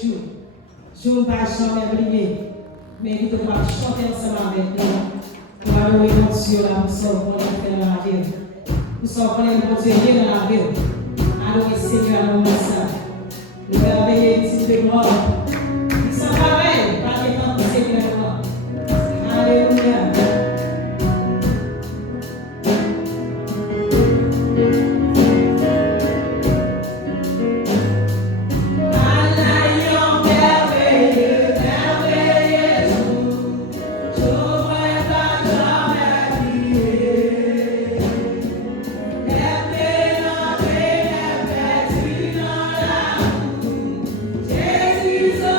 Je ne vais pas jamais oublier, mais nous devons chanter ensemble avec nous. Nous allons louer mon Dieu là, nous sommes pour l'enfer dans la ville. Nous sommes pour les bon Dieu dans la ville. Allons Seigneur à nous ça. Nous allons veiller ici de gloire. Ils sont pareils, pas les temps pour Seigneur. Alléluia. Jesus.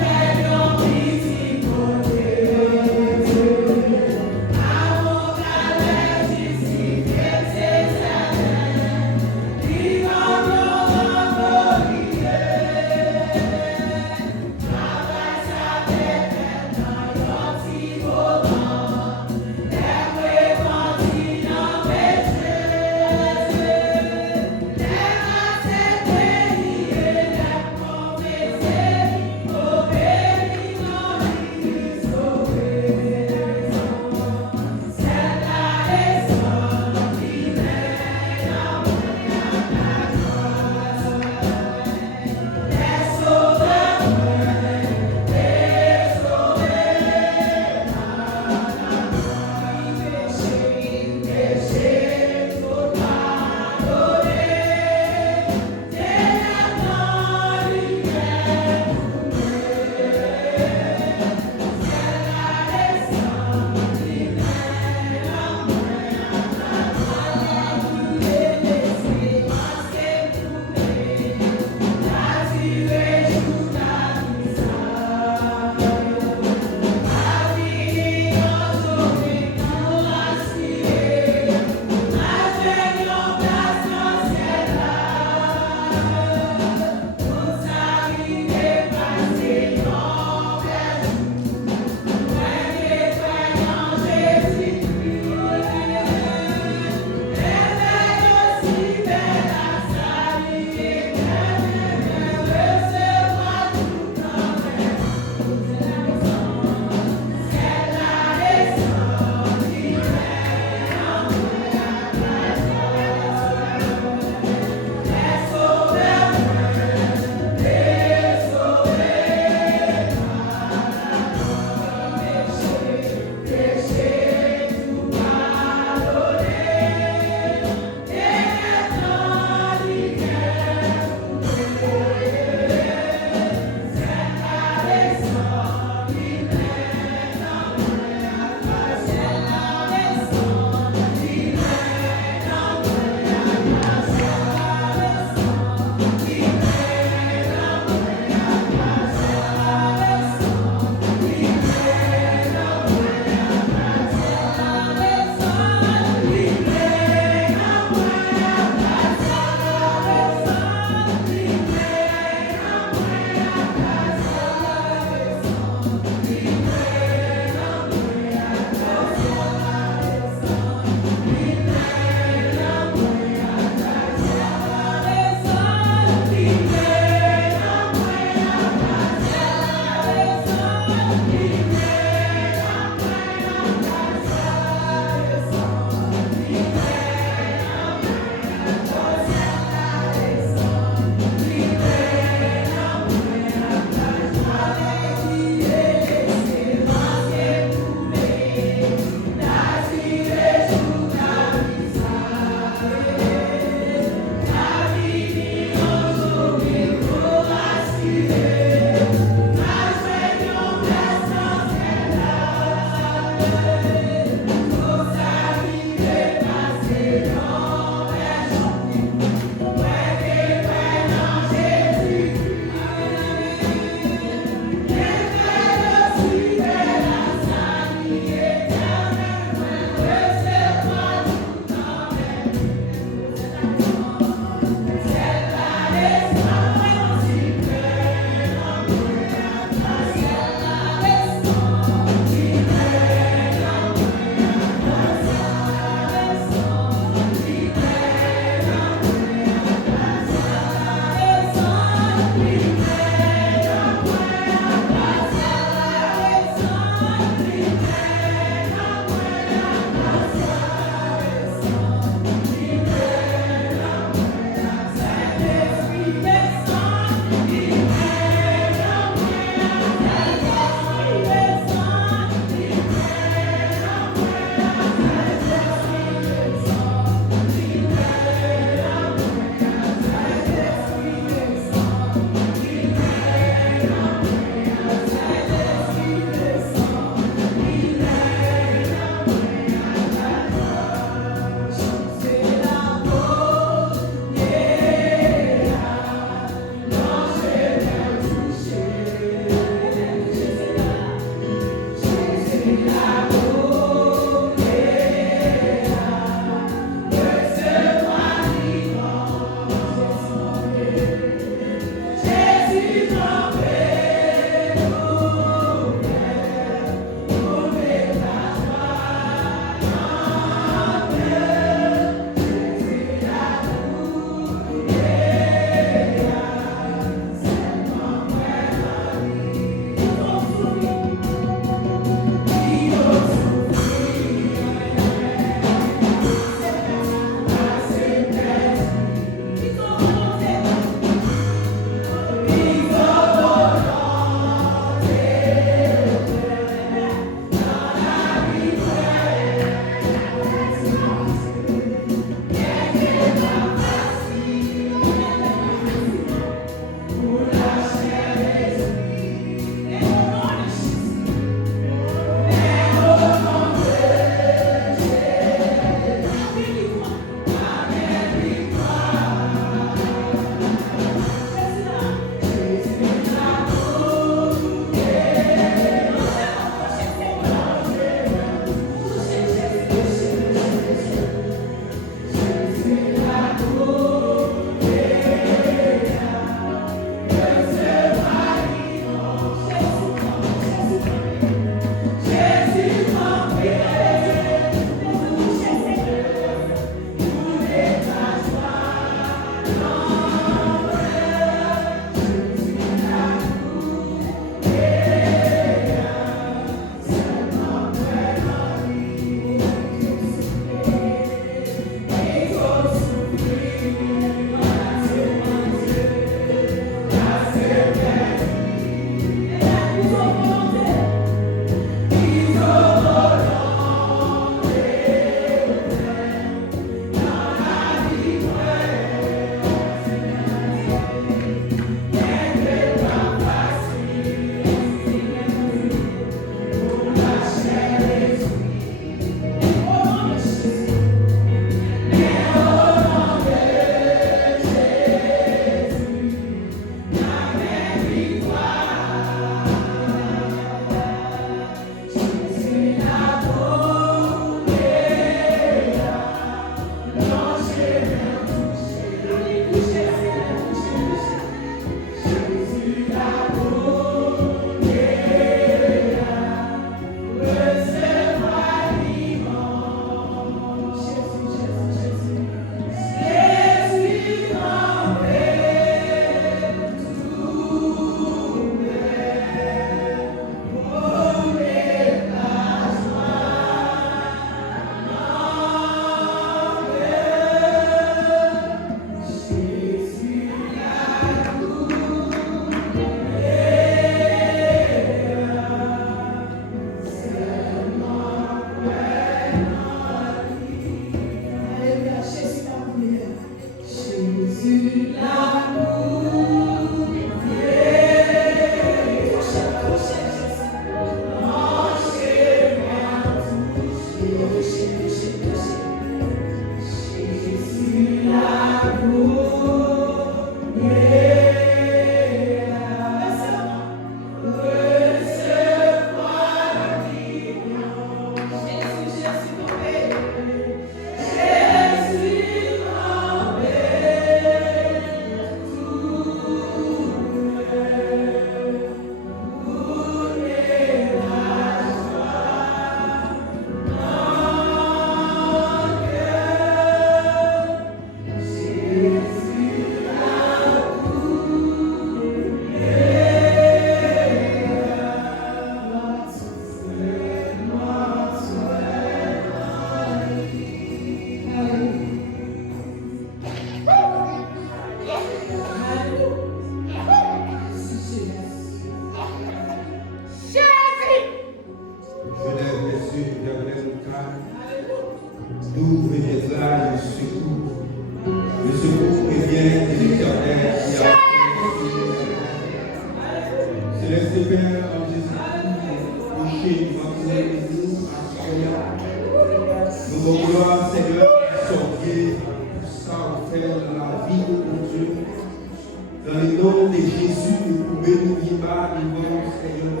nom de Jésus, nous pouvons nous bas devant Seigneur.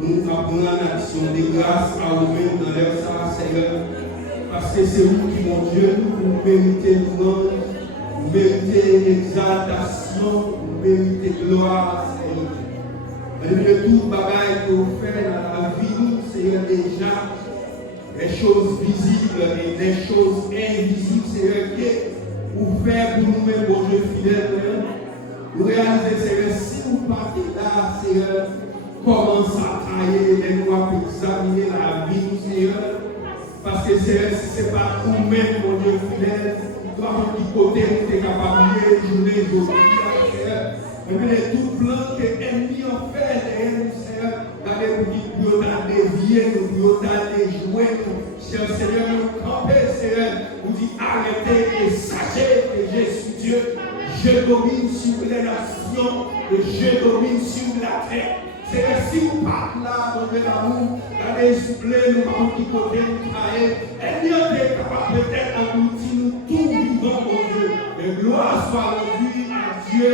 Nous apprenons en action de grâce à vous-même dans leur sang, Seigneur. Parce que c'est vous qui, mon Dieu, vous méritez louange, vous méritez exaltation, vous méritez gloire, Seigneur. Malgré tout bagaille que vous faites dans la vie, Seigneur, déjà, des choses visibles et des choses invisibles, Seigneur, que vous faites pour nous-mêmes, mon Dieu fidèle. Vous réalisez, Seigneur, si vous partez là, Seigneur, comment ça tailler, et nous avons examiner la vie, Seigneur. Parce que Seigneur, si ce n'est pas vous-même, mon Dieu fidèle, toi, qui côté, vous êtes capable de journée, Seigneur. Mais tout plan que l'ennemi a fait, Seigneur, regardez, vous dites, vous avez dévié, vous avez déjoué, cher Seigneur, nous camper, Seigneur, vous dites, arrêtez et sachez que je suis Dieu. Je domine sur les nations et je domine sur la terre. Seigneur, si vous partez là, mon Dieu d'amour, regardez, s'il vous plaît, nous avons qui côté nous travailler. Et bien, vous êtes capable peut-être d'engloutir nous tout vivant, mon Dieu. Mais gloire soit rendue à Dieu.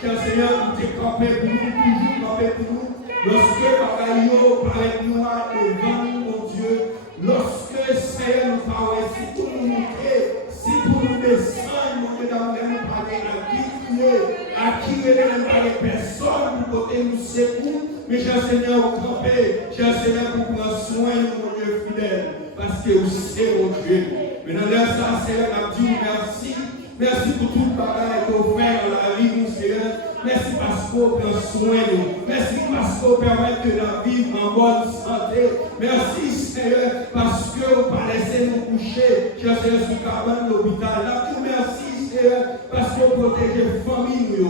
Cher Seigneur, vous êtes campé pour nous, toujours campé pour nous. Lorsque Bagayo paraît noir devant nous, mon Dieu, lorsque Seigneur nous parle, si pour nous monter, si pour nous descendre, mon Dieu, dans nous parler à qui il n'est pas de personne pour côté nous secours, mais cher Seigneur, vous campez, cher Seigneur, vous prenez soin de mon Dieu fidèle, parce que vous c'est mon Dieu. Mais dans leur sens, Seigneur, on a dit merci. Merci pour tout le travail que vous faites dans la vie, mon Seigneur. Merci parce que vous prenez soin de nous. Merci parce que vous permettez que la vie en bonne santé. Merci, Seigneur, parce que vous ne pas laissé nous coucher, cher Seigneur, sur le cabane de l'hôpital. Merci, Seigneur, parce que vous protégez les familles.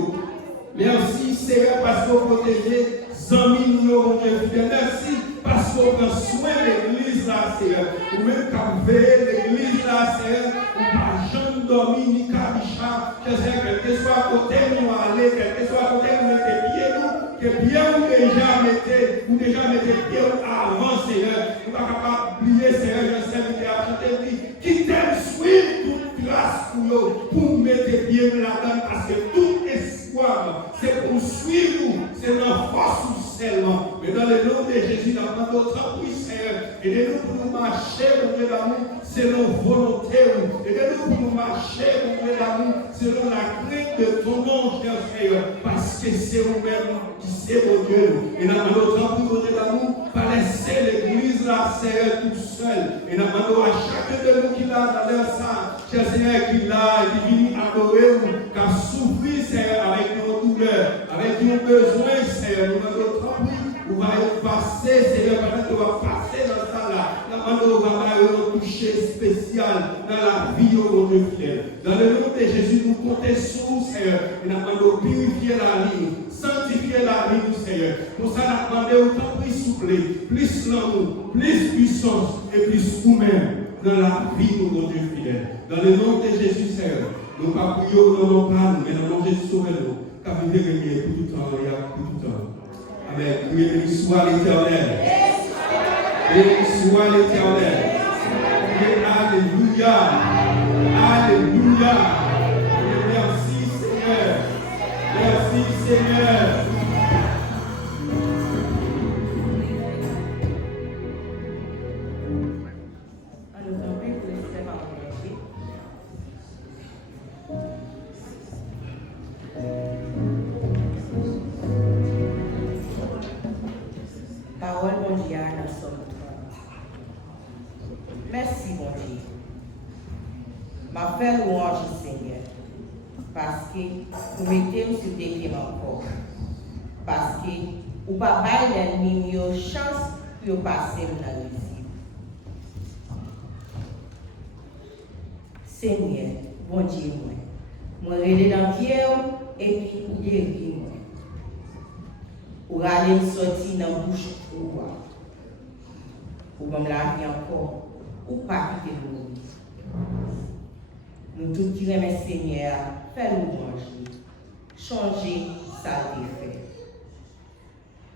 Merci, Seigneur, parce que vous protégez les amis, mon Dieu fidèle. Merci, parce que vous prenez soin de l'église, là, Seigneur. Vous même quand vous l'église, là, Seigneur, vous ne pas jamais dormir, ni cabicha. Seigneur, quel que soit à côté nous aller, quel que soit à côté nous mettez pieds, nous, que bien vous déjà mettez pieds avant, Seigneur. Vous n'êtes pas capable d'oublier, Seigneur, je sais que tu as chanté, qui t'aime suivre toute grâce pour mettre pieds là-dedans, parce que tout espoir, c'est pour suivre nous, c'est notre force seulement. Mais dans le nom de Jésus, nous avons notre puissance, aidez-nous pour nous marcher, mon Dieu d'amour, selon volonté. Aidez-nous pour nous marcher, mon Dieu d'amour, selon la crainte de ton nom, cher Seigneur, parce que c'est vous-même qui c'est mon Dieu. Et nous avons notre amour, mon Dieu d'amour, pas laisser l'église là, Seigneur, tout seul. Et nous avons à chacun de nous qui l'a dans leur sang, cher Seigneur, qui l'a, qui vient adorer, qui a souffert, Seigneur, avec nos douleurs, avec nos besoins, Seigneur. Nous avons notre amour. Vous allez passer, Seigneur, pendant que vous allez passer dans ça là. Nous allons avoir un toucher spécial dans la vie de mon Dieu fidèle. Dans le nom de Jésus, nous comptons sur vous, Seigneur. Et nous allons purifier la vie, sanctifier la vie, Seigneur. Pour ça, nous allons autant plus souple, plus l'amour, plus puissance et plus vous-même dans la vie de mon Dieu fidèle. Dans le nom de Jésus, Seigneur, nous ne pas prier au nom de Père, mais dans le nom de Jésus, sauvez-nous. Car vous vivez pour tout le temps et pour tout le temps. Amen. Béni soit l'Éternel. Béni soit l'Éternel. Alléluia. Alléluia. Merci Seigneur. Merci Seigneur. Parole mondiale en somme. Merci, mon Dieu. Ma fait louange, Seigneur, parce que vous mettez sur des pieds encore. Parce que vous ne pouvez pas l'ennemi une chance pour passer dans le vie. Seigneur, bon Dieu, moi relais dans le pied et puis vous guéris moi. Ou aller me sortir dans la bouche ou me laver encore, ou pas quitter nous. Nous tous qui remercions Seigneur, fais-nous manger, changer ça défait.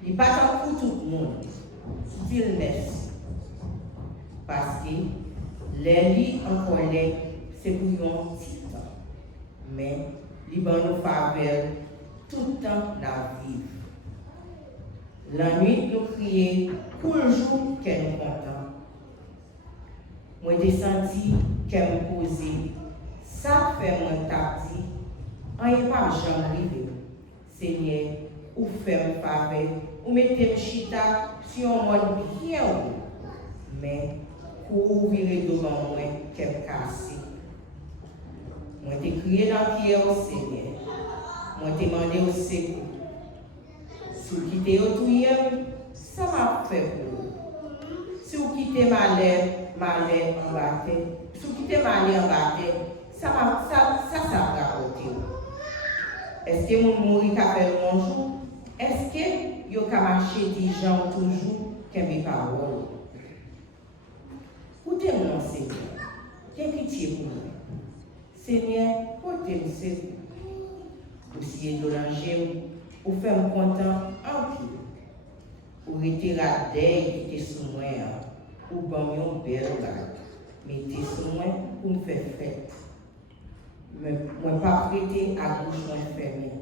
Il n'est pas tant pour tout le monde, dis merci. Parce que les lits encore c'est pour un petit temps. Mais il va nous faveur tout temps la vivre. La nuit, nous crions pour le jour qu'elle nous content. Moi, j'ai senti qu'elle me posait. Ça fait mon tardi. On n'est pas jamais arrivé. Seigneur, ou fait me faveur, ou mettez me chita si on m'a bien haut. Mais, pour ouvrir devant moi, qu'elle me casse. Moi, j'ai crié dans la pierre au Seigneur. Moi, j'ai demandé au secours. Si vous quittez au tout, ça m'a fait pour vous. Si vous quittez ma lèvre en bas, si vous quittez ma lèvre en bas, ça va côté. Est-ce que vous mourrez qu'à faire mon jour? Est-ce que vous marchez des gens toujours qui mes paroles? Écoutez-moi, Seigneur. Quelle pitié pour moi. Seigneur, portez-moi secours. Vous essayez de l'enlever, vous faites me content en tout. Vous retirez la deuil qui était sous moi, ou bon, yon belle bague. Mettez sous moi pour me faire fête. Moi, pas prêter à bouche fermée,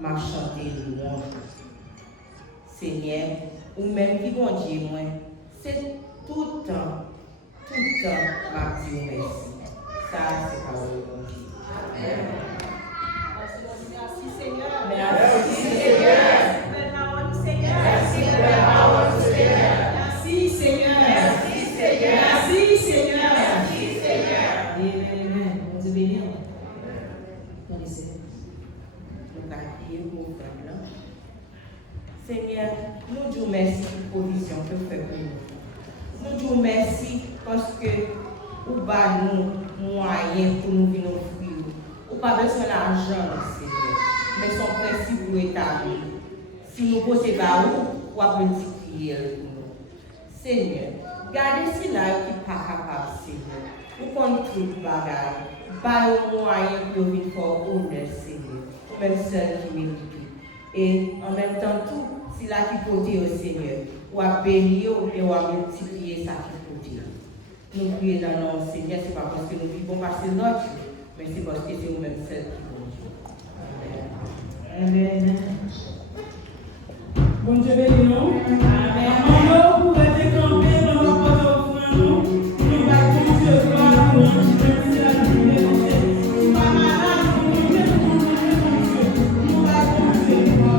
m'a chanté louange. Seigneur, ou même qui bon Dieu, moi, c'est tout le temps, m'a dit merci. Ça, c'est parole de bon Dieu. Amen. Merci Seigneur. Merci Seigneur. Belle parole du Seigneur. Merci belle parole du Seigneur. Merci Seigneur. Merci Seigneur. Merci Seigneur. Merci Seigneur. Amen. Bon Dieu béni. Seigneur, nous disons merci pour la provision que vous faites pour nous. Nous disons merci parce que vous avez nous moyens pour nous venir offrir. Vous n'avez pas besoin d'argent, Seigneur, mais son principe pour établir. Si nous possédons vous, vous avez multiplié pour nous. Seigneur, gardez ce là qui n'est pas capable, Seigneur. Vous connaissez tout le bagage. Pas au moyen pour venir faire honneur, Seigneur. Même celle qui mérite. Et en même temps, tout, c'est là qui peut dire au Seigneur. Ou à bénir ou à multiplier ça qui peut dire. Nous prions dans le nom du Seigneur, ce n'est pas parce que nous vivons par ces notre Dieu, mais c'est parce que c'est nous-mêmes celles qui vont Dieu. Amen. Bon Dieu béni nous. Amen. Nous pouvons décamper dans le côté offrant nous. Nous allons concevoir nous. C'est la journée de Dieu. Nous allons malade, nous allons concevoir.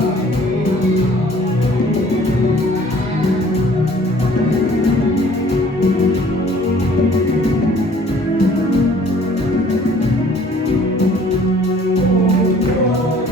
Oh,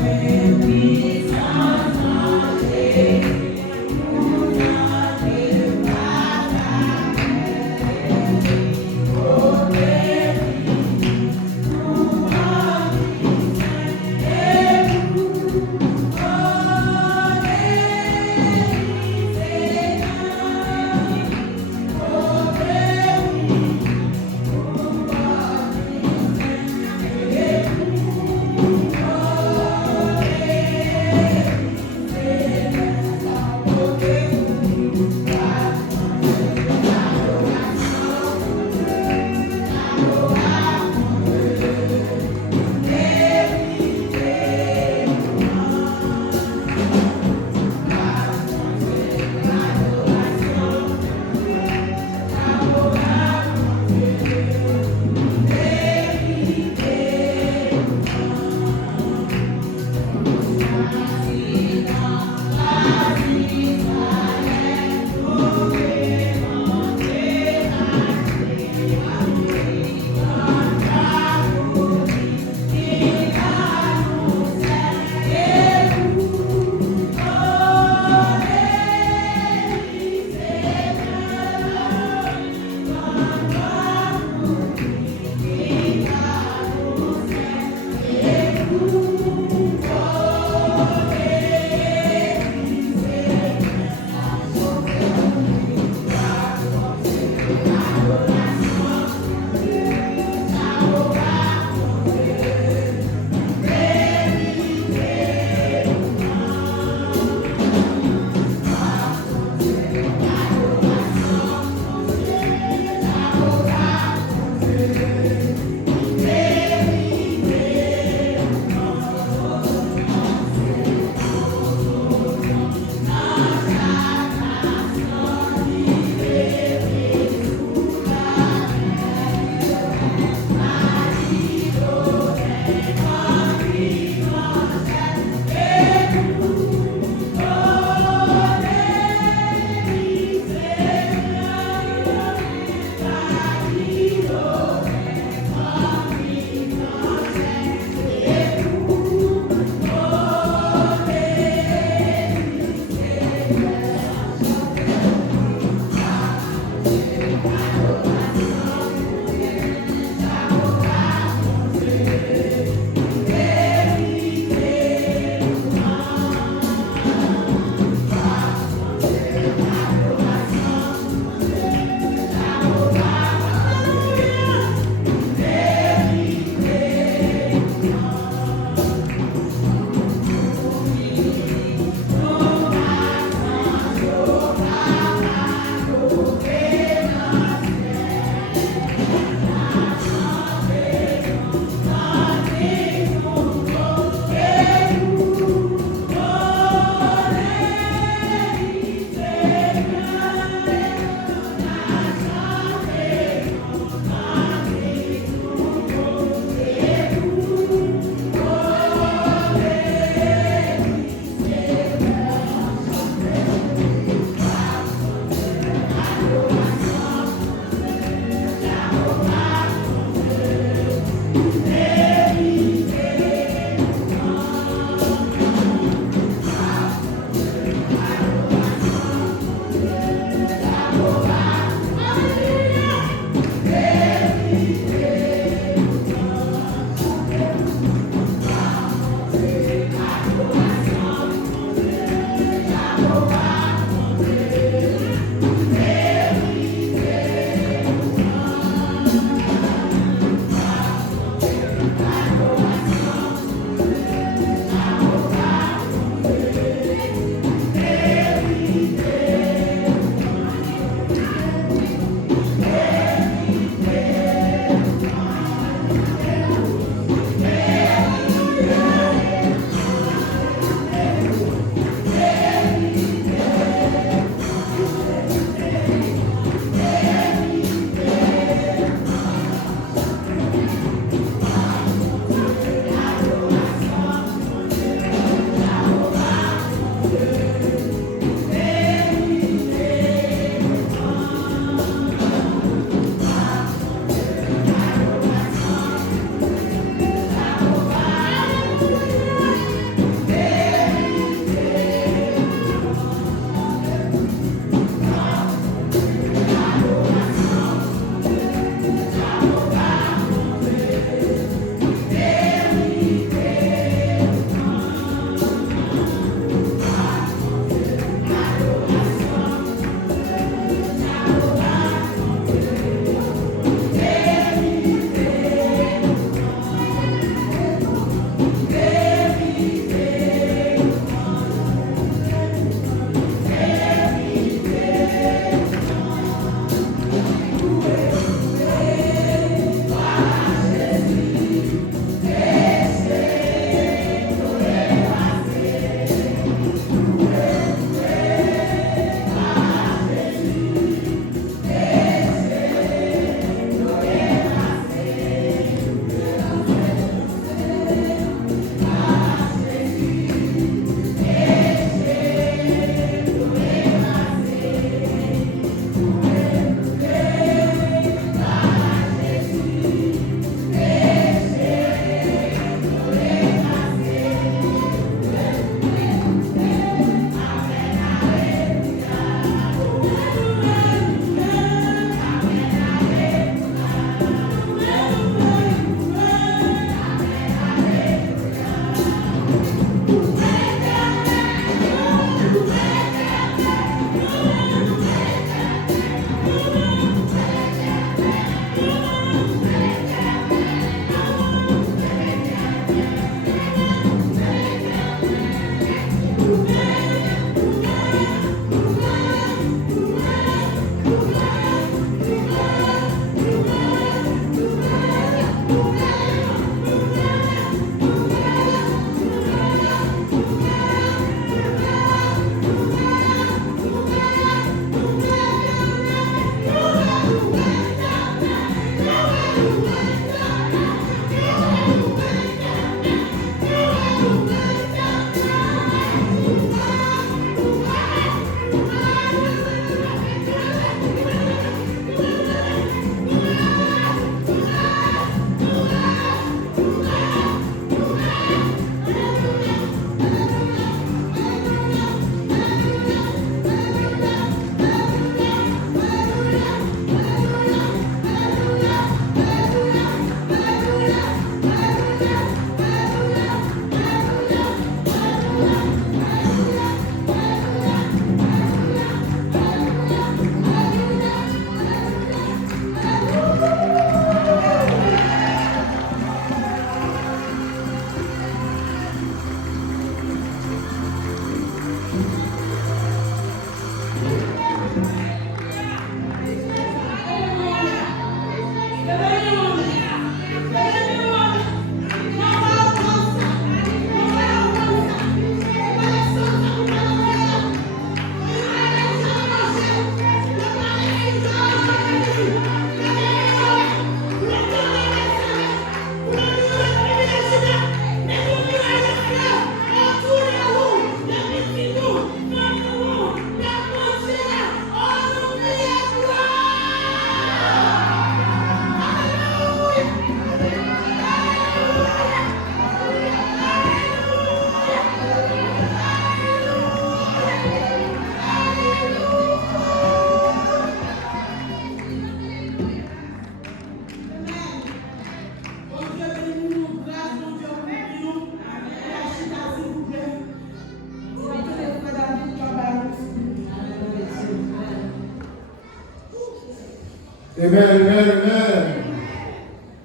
Amen, amen, amen.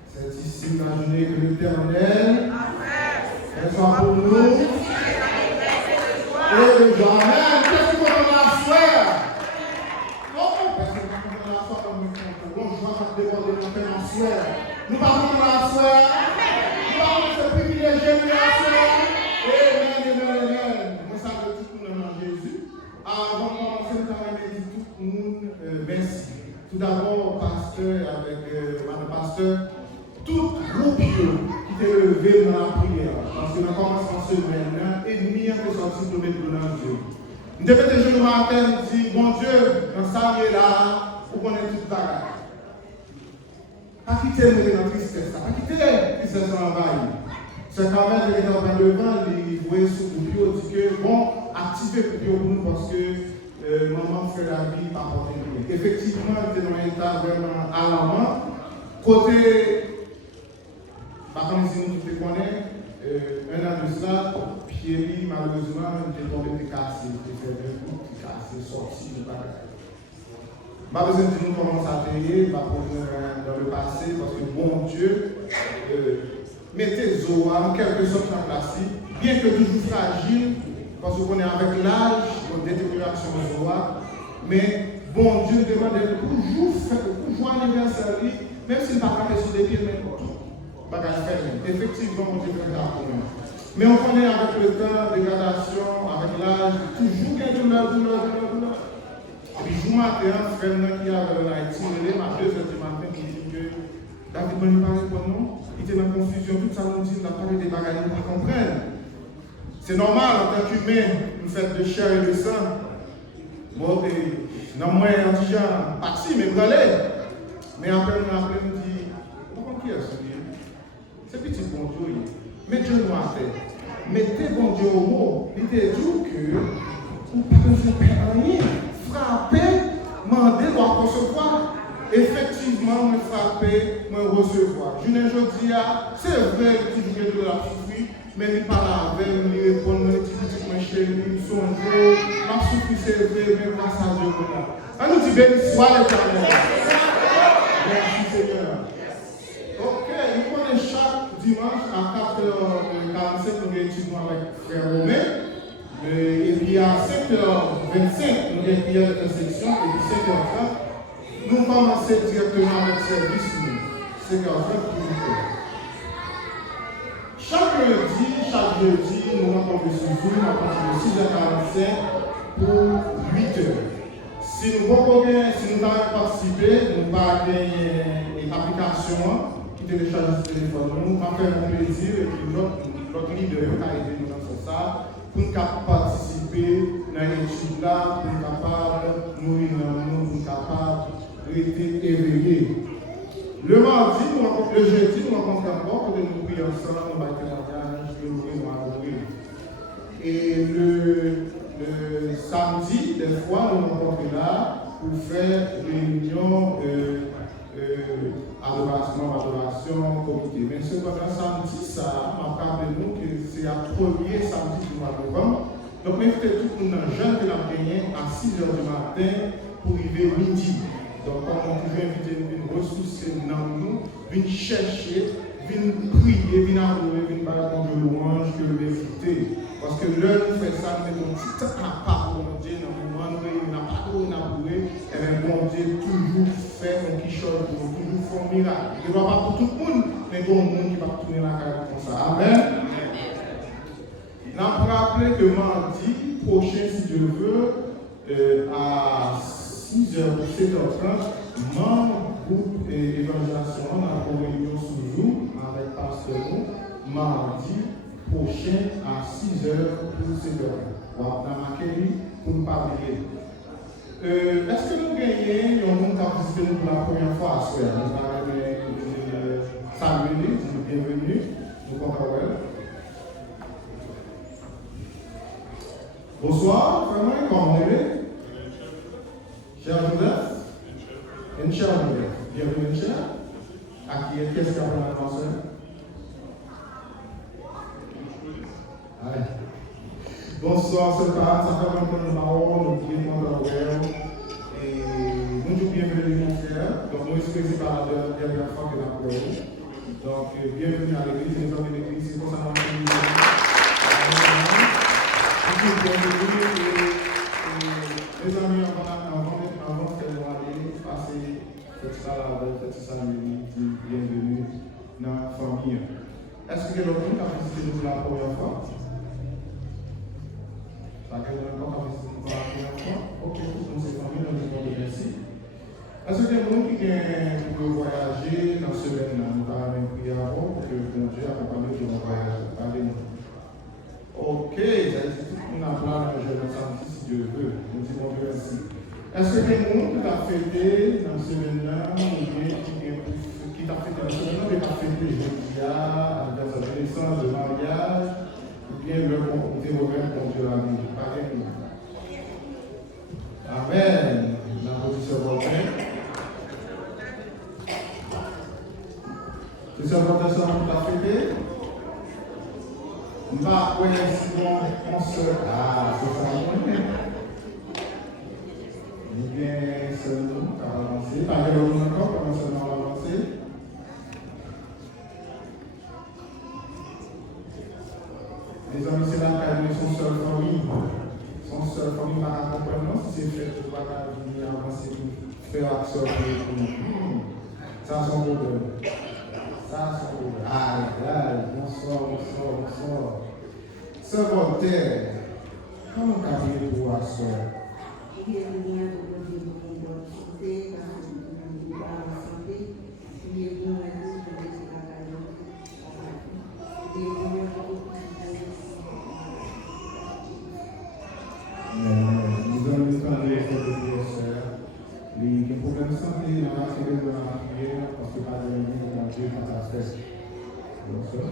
C'est ici, imaginez que l'Éternel est soit pour nous. Et le jour, amen. Qu'est-ce qu'on a à faire? Oh, parce que nous avons la foi comme nous joie à déborder nos peines en soir. Nous parlons de la soir. Nous parlons de ce privilégié de la soir. Amen, amen, amen. Moi, ça veut tout le monde en Jésus. Avant de commencer, nous allons dire tout le monde merci. Tout d'abord, pasteur, avec madame pasteur, tout groupe qui était levé dans la prière. Parce que nous commençons ce matin, et demi a sorti pour mettre dans Dieu. Nous devons déjà le matin dire, bon Dieu, dans sa vie là, pour qu'on ait toute bagarre. Pas quitter nous dans la tristesse, pas quitter la tristesse en envahie. C'est quand même que dans le devant, il voyait sous le groupe, dit que bon, activez le groupe parce que maman fait la vie par porter de effectivement, il était dans un état vraiment alarmant. Côté, par contre, si nous tous connaissons, un an de cela, Pierre, malheureusement, il était tombé de cassé. Il était fait un coup, il cassé, sorti, il pas. Pas besoin de nous comment ça payer, pas pour dans le passé, parce que bon Dieu, mettez Zoa en quelque sorte en place, bien que toujours fragile, parce qu'on est avec l'âge, une détérioration de Zoa, mais bon Dieu demande de toujours anniversaire, même s'il n'est pas capé sur des pieds, mais bagage fermé. Effectivement, mon Dieu fait ça pour nous. Mais on connaît avec le temps, dégradation, avec l'âge, toujours quelque douleur. Et puis, jour matin, un frère qui avait Haïti, il est à 2h du matin, qui dit que David ne parlait pas non, il était dans la confusion, toute sa monde, il a parlé des bagages, il ne comprendre. C'est normal, en tant qu'humain, une fête de chair et de sang. Bon, et non, moi, déjà, parti, mais brûlé. Mais après, il dit, pourquoi qui est ce Dieu? C'est petit bon Dieu. Mettez Dieu à terre. Mettez bon Dieu au mot. Il te dit que vous ne pouvez pas faire rien. Frapper, demander, doit recevoir. Effectivement, moi frapper, moi recevoir. Je ne dis pas, c'est vrai que tu veux de la souffrir, mais il parle avec, il répond, il dit, mon chéri, son jour, ma souffrir, c'est vrai, mais grâce à Dieu. On nous dit, béni soit l'Éternel. Merci Seigneur. Ok, nous prenons chaque dimanche à 4h45, nous étudions avec Frère Romain. Et puis à 5h25, nous avons prière d'intersection, et puis 5h30, nous commençons directement avec le service. 5h30 pour nous. Chaque jeudi, nous rencontrons sur Zoom à partir de 6h45 pour 8h. Si nous avons participé, nous avons gagné une application qui télécharge sur le téléphone. Nous avons fait un plaisir et puis notre leader a aidé nous dans ça. Pour nous participer dans l'étude là, pour nous capables de nourrir nous, pour nous capables de rester éveillés. Le mardi, le jeudi, nous rencontrons encore, pour nous prier ensemble, nous battons témoignage, nous adorer. Et le samedi, des fois, nous nous rencontrons là pour faire réunion adoration, comité. Mais cependant, samedi, ça m'a rappelé nous que c'est le premier samedi du mois de novembre. Donc, invitez tout le monde jeune de la gagner à 6h du matin pour arriver midi. Donc, on a toujours invité nous à ressourcer dans nous, venir chercher, venir prier, venir adorer, venir parler de louange, que le mériter. Parce que l'heure nous fait ça, nous mettons un petit temps à part pour Dieu, dans le moment où on n'a pas de avoué, et bien bon Dieu toujours fait un quichot pour nous, toujours fait un miracle. Il ne va pas pour tout le monde, mais pour le monde qui va tourner la carrière comme ça. Amen. Nous avons rappelé que mardi prochain, si Dieu veut, à 6h ou 7h30, membre groupe évangélisation, on a une réunion sous Zoom avec Pasteur mardi prochain à 6h pour 7h. On va marquer pour nous parler. Est-ce que nous gagnons un monde qui a visité pour la première fois à Suède? Nous allons saluer, bienvenue, nous comprenons. Bonsoir, vraiment, comment vous allez? Cher Joseph? Une chère Joseph. Bienvenue, une chère. À qui est-ce qu'il y a pour la pensée? Bonsoir, c'est pas ça fait longtemps que nous avons nous prions dans le Et nous disons bienvenue mon frère. Donc nous expliquons par la dernière fois que la parole. Donc bienvenue à l'église, les hommes de l'église, c'est pour ça qu'on a les amis, avant de aller passer cette salle, bienvenue dans la famille. Est-ce que quelqu'un a visité nous pour la première fois? Ça quelqu'un encore a visité nous pour la première fois? Ok, donc c'est famille, nous disons merci. Est-ce que quelqu'un qui peut voyager dans ce semaine-là? Nous avons même prié avant pour que mon Dieu accompagne de mon voyage. Allez-nous. Ok, on a plein de jeunes samedi si Dieu veut. Nous disons merci. Est-ce que quelqu'un qui t'a fêté dans ce semaine-là, ou bien qui t'a fêté dans ce semaine-là, qui t'a fêté jeudi, anniversaire de naissance, de mariage, ou bien le côté Robert pour Dieu la vie? Allez-nous. Amen. La position Robert. C'est ça votre soeur qui t'a fêté? Ma coïncidence, on se. Ah, c'est ça, eh bien, c'est nous qui avons avancé. Pas de l'autre encore, comment ça va avancer? Les amis, c'est là qu'elle son seul famille. Son seul famille va accompagner, si c'est fait pour pas venir avancer, faire action pour nous. Ça, c'est son problème. Ça, c'est son problème. Aïe, bonsoir. Sœur Voltaire, comment t'as-tu pour la soeur? Nous allons nous parler de sœur. Les problèmes de santé, on va essayer de la prière parce que pas de Dieu quand ça se fait. Bonsoir.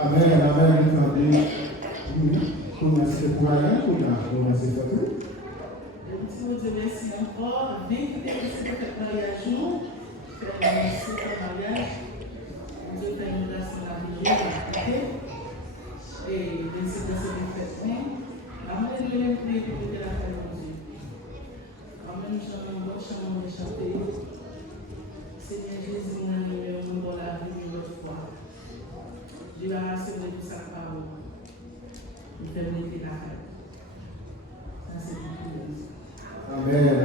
Amen, attendez. Comment c'est pour aller? Comment c'est pour aller? Dieu merci encore. Bien que c'est fait mariage, c'est un mariage. Dieu fait une grâce à la vie. Et c'est de ce fait. Amen, je vais prier pour que la paix de Dieu. Amen, je vais bon chemin de chanter. Seigneur Jésus, nous nous dans la vie de notre foi. Dieu a rassemblé tout sa parole. Nous devons mettre la paix. Ça, c'est tout. Amen.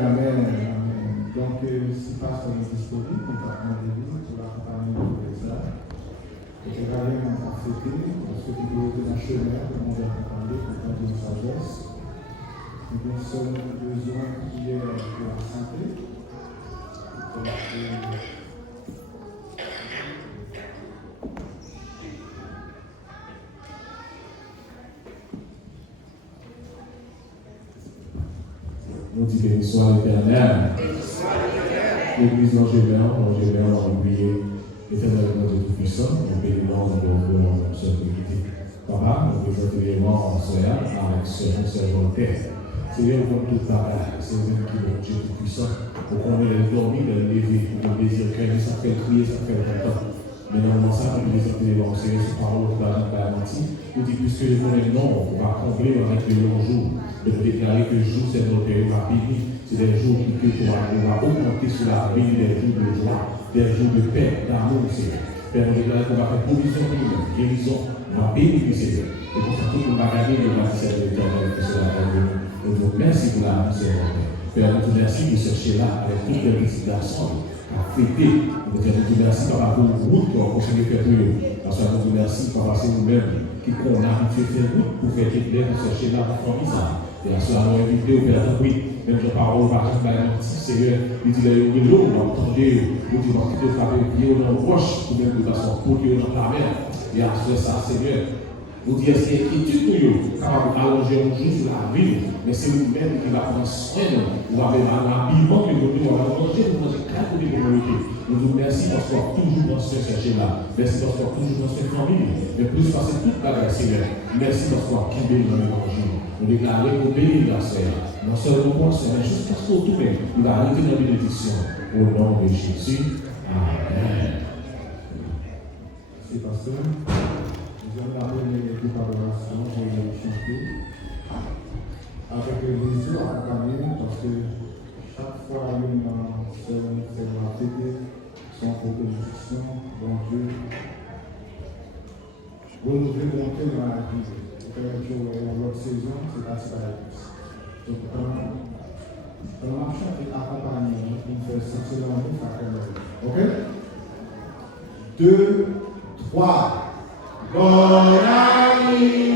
Donc, si pasteur est disponible, on va demander pour l'accompagner de ça. Et je vais aller dans la fêter, parce que tu peux être dans le chemin, pour nous accompagner, pour prendre une sagesse. Nous avons besoin d'hier de la santé. Nous disons béni soit l'Éternel. L'église Angélien, on va prier. Éternel, notre Dieu Tout-Puissant, nous bénissons dans le nom de notre sécurité. Papa, nous présentons l'élément en soya avec ce Voltaire. Seigneur, pour toute ta part, c'est vous qui est Dieu Tout-Puissant. Pour qu'on ait dormi, le lever, pour le désir créer, ça fait crier, ça fait longtemps. Mais dans ça, nous présentons l'élément, Seigneur, c'est parole de la garantie. Nous disons, puisque le nom est non, on va combler avec le long jour. De déclarer que le jour, c'est notre va béni. C'est des jours qui on va augmenter sur la vie, des jours de joie, des jours de paix, d'amour, Seigneur. Père, nous déclarons qu'on va faire provision pour nous, guérison, on va bénir, Seigneur. Et pour ça, tout le monde va gagner le bâtisseur de l'Éternel qui sera avec nous. Nous vous remercions pour la misère. Père, nous vous remercions de chercher là avec toutes les petits garçons à fêter. Nous vous remercions par rapport au groupe qui a continué à faire pour nous. Parce que nous vous remercions par rapport à nous-mêmes qui qu'on a habitué à faire pour faire éclair, pour chercher là pour faire ça. Et à cela, nous invité au Père, oui, même je parle par exemple, Seigneur, il dit, l'eau, on entendait, nous disons, qu'il faut faire des pieds dans le roche, ou même de façon pour que dans la mer. Et à cela, Seigneur, Vous dites, est-ce qu'il y a inquiétude nous, capable d'allonger un jour sur la vie, mais c'est vous-même qui va prendre soin de nous. Vous avez un habillement que vous devez manger, vous mangez 4 de communauté. Nous vous remercions parce qu'on a toujours pensé chercher là. Merci parce qu'on a toujours pensé famille. Mais plus parce que toute la grâce Seigneur. Merci parce qu'on a quitté dans l'évangile. Nous déclarons qu'on bénit la sœur. Non seulement pour ça, mais juste parce qu'on tout même, nous va arrêter la bénédiction. Au nom de Jésus. Amen. Merci, pasteur. Nous allons la première équipe d'adoration pour chanter. Avec l'église accompagnée, parce que chaque fois une c'est la télé, son proposition, donc Dieu, renouveler mon cœur dans la vie. Dans l'autre saison, c'est pas ça. Donc, quand on marche avec accompagnement, on fait sentir l'amour, ça fait OK? 2, 3. Bon anniversaire,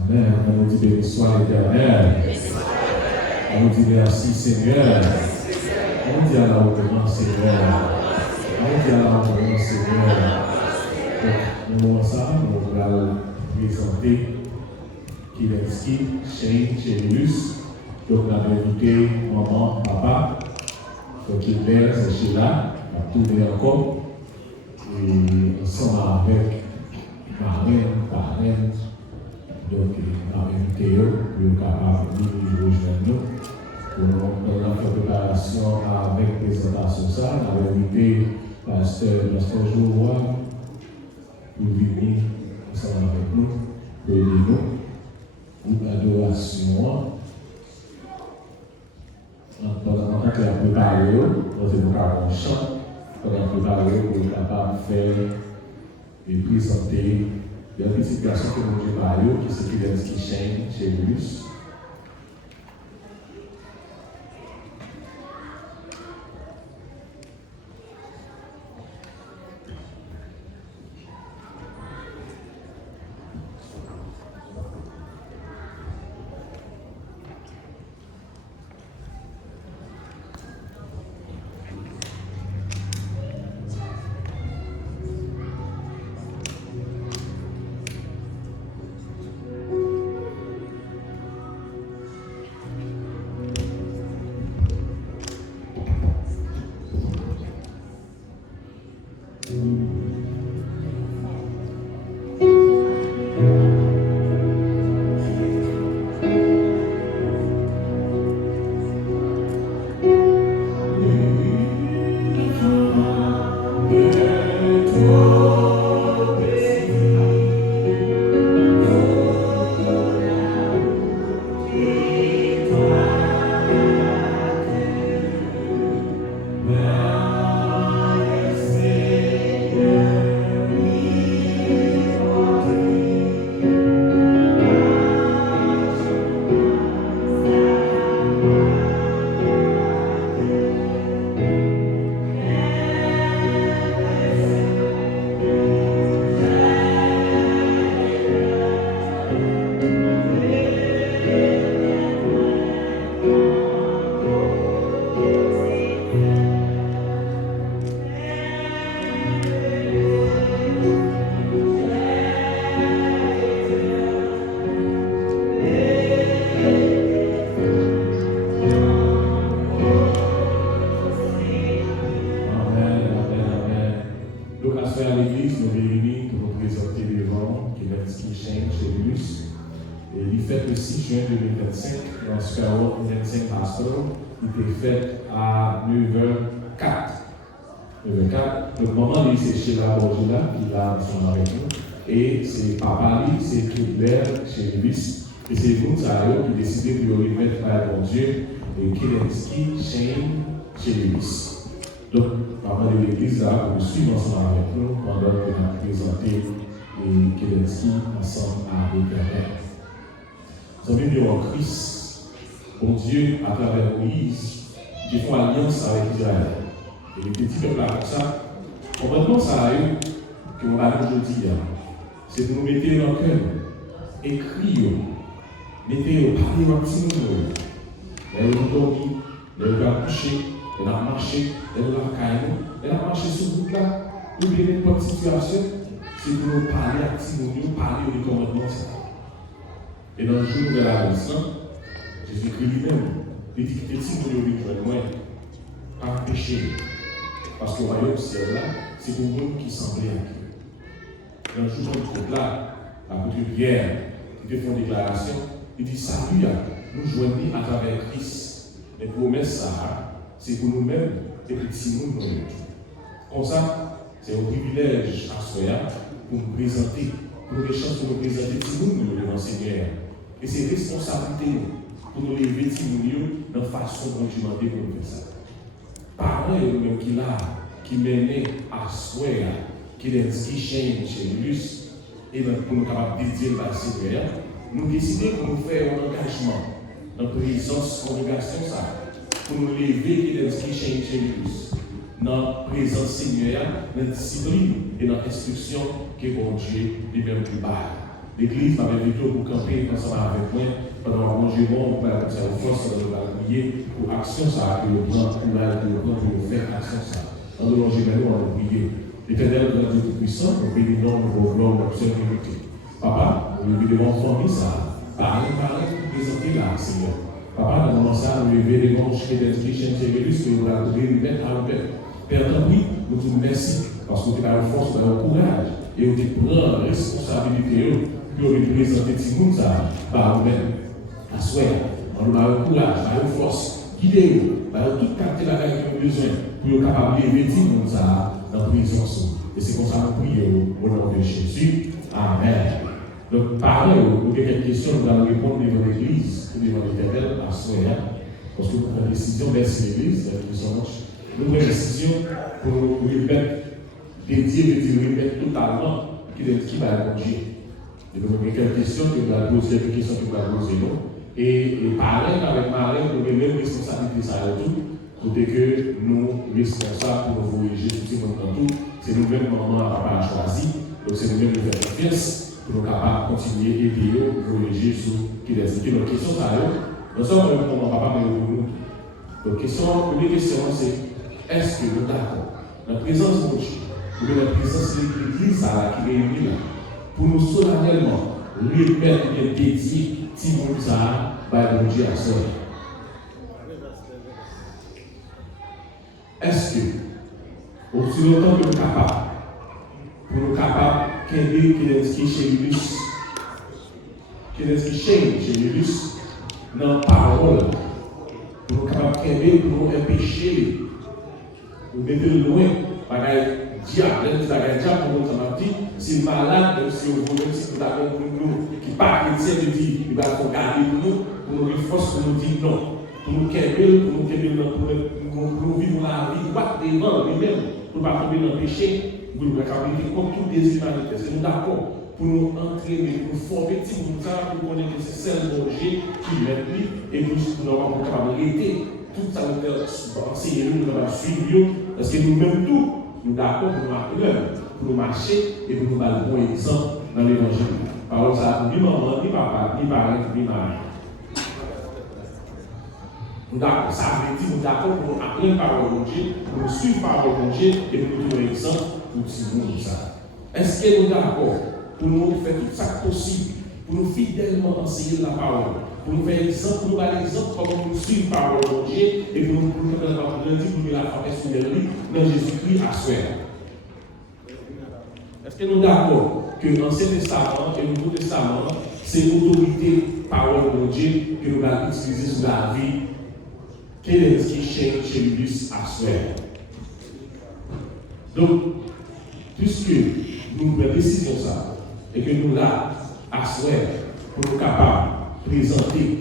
Amen. On nous dit béni soit l'Éternel. On nous dit merci Seigneur. On dit à la hauteur Seigneur. On dit à la hauteur Seigneur. Donc, nous ça, nous allons présenter Kilenski, Shane, Chérus. Donc, on a invité maman, papa. Donc, Hilbert, c'est Sheila. On a tourné encore. Et ensemble avec marraine. Donc, on a invité eux pour être capable de nous rejoindre nous. Pour nous faire préparation avec présentation ça, on a invité pasteur Jouroy pour venir ensemble avec nous, pour aider nous, pour l'adoration. Pendant qu'il a préparé, nous avons un chant, pendant qu'il a préparé pour être capable de faire et présenter. Il y a une petite garçon que nous avons parlé, qui s'est fait qui chaîne chez Luce. Shane Chéribus. Et il fait le 6 juin 2025 dans Sparrow 25 Hospital. Il était fait à 9h04. Le moment où c'est chez la Borgila qui l'a ensemble avec nous. Et c'est papa, c'est Claire Chéribus. Et c'est vous, ça qui décidé de lui remettre par mon Dieu, et Kelensky Shane Chéribus. Donc, papa de l'église là, pour suivre ensemble avec nous pendant que nous avons présenté Kelensky ensemble avec l'Éternel. Nous avons vu en Christ, bon Dieu, à travers Moïse, qui font alliance avec Israël. Et les petits peuples là, comme ça, complètement ça a eu, que on va aujourd'hui, c'est de nous mettre dans le cœur, écrire, mettez parler dans le petit monde. Elle a dormi, elle a couché, elle a marché, elle a caillé, elle a marché sur le route là, ou bien une petite situation, c'est pour nous parler à petit monde, parler du commandement. Et dans le jour de la mission, Jésus-Christ lui-même, il dit que petit monde est loin, pas péché. Parce que le royaume ciel là, c'est pour nous qui semblait à Dieu. Dans le jour de ce là, l'apôtre Pierre, il fait une déclaration, il dit salut, nous joignons à travers Christ. Les promesses, ça, c'est pour nous-mêmes et pour petits monde. Comme ça, c'est un privilège à soi pour nous présenter, pour nous chances pour nous présenter petits monde devant le Seigneur. Et c'est responsabilité pour nous lever petits monde de façon documentée pour nous faire ça. Parents eux-mêmes qui mènent à soi, qui Shane Chéribus, et pour nous capables de dédier le Seigneur, nous décidons pour nous faire un engagement dans la présence congrégation, pour nous lever Shane Chéribus, dans la présence Seigneur, dans la discipline et dans l'instruction que bon Dieu lui-même plus bas. L'église m'avait invité pour camper ensemble avec moi pendant un rangement, pour la force de la prier pour action, ça a le plan, pour faire action, ça. Dans le rangement, on va prier. L'Éternel de Dieu Tout-Puissant, nous bénissons vos gloires d'observabilité. Papa, nous lui devons former ça. Parlez, pour présenter là, Seigneur. Papa, nous commençons à nous lever les manches et d'esprit, chaîne Chéribus, que vous allez nous mettre à l'opère. Père, tant pis, nous te remercions, parce que tu as la force, tu as le courage, et tu prends la responsabilité pour nous présenter tout le monde par nous-mêmes. À soi, on nous a le courage, on a la force, guidez-nous, on a tout capté la règle que nous avons besoin, pour nous capables de lever tout le monde dans la prison. Et c'est comme ça que nous prions au nom de Jésus. Amen. Donc, parlez, vous avez quelques questions, nous allons répondre devant l'Église, devant l'Éternel, à soi, parce que nous prenons une décision, merci l'Église, nous prenons une décision pour nous remettre, remettre totalement qui va accomplir. Et donc, il y a quelques questions que vous allez poser, quelques questions que vous allez poser, non? Et parler avec Marie, nous avons même responsabilité ça et tout, côté que nous, responsables pour nous voyager tout le monde dans tout, c'est nous-mêmes, maman, papa a choisi, donc c'est nous-mêmes nous faire confiance pour nous capables de continuer et aider voyager sur qui les équipes. Donc, question ça, nous sommes maman, papa, mais nous. Donc, première question, c'est est-ce que nous d'accord, la présence de Dieu, ou bien la présence de l'Église qui réunit là, pour nous solennellement remettre et dédier Timon ça par Dieu à soi. Est-ce que, aussi longtemps que nous sommes capables, pour nous capables, Kelensky Chéribus, dans la parole, pour nous capables pour nous empêcher, nous mettre loin, diable, pour nous dit, si malade, même si vous voulez, si vous avez pour nous, qui pas chrétien, il va regarder pour nous une force pour nous dire non, pour nous pour nous vivre la vie, droite devant lui-même, pour ne pas tomber dans le péché, pour nous capabiliser comme tout des humanités. C'est nous d'accord pour nous entraîner, pour nous former, pour nous connaître que c'est celle de Dieu qui met lui, et pour nous avoir capable d'aider tout ça, nous enseigner, nous allons suivre, parce que nous-mêmes tout, nous d'accord pour nous marcher et pour nous donner le bon exemple dans l'évangile. Par exemple, ça ni maman, ni papa, ni parents, ni mari. Nous d'accord, ça veut dire nous d'accord pour nous apprendre par le Dieu, pour nous suivre par le Dieu et pour nous donner l'exemple pour tout le monde. Est-ce que nous d'accord pour nous faire tout ça possible, pour nous fidèlement enseigner la parole, pour nous faire exemple, pour nous donner l'exemple comment nous suivre par le Dieu et pour nous faire la promesse de lui dans Jésus-Christ à soi. Est-ce que nous sommes d'accord que l'Ancien Testament et le Nouveau Testament, c'est l'autorité, parole de Dieu que nous allons utiliser sur la vie. Quel est ce qui cherche chez lui à soi? Donc, puisque nous prenons décision ça, et que nous là, à soi, pour nous capables de présenter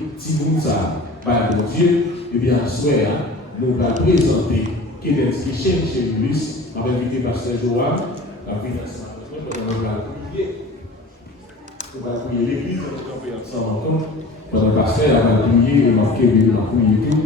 ça par mon Dieu, et bien à soi, nous allons présenter quel est ce qui cherche chez lui, avec l'invité pasteur Joël, la vie nous allons prier. Nous allons prier l'église, nous allons prier ensemble. Pendant le pasteur, on va prier et marquer, on va prier tout.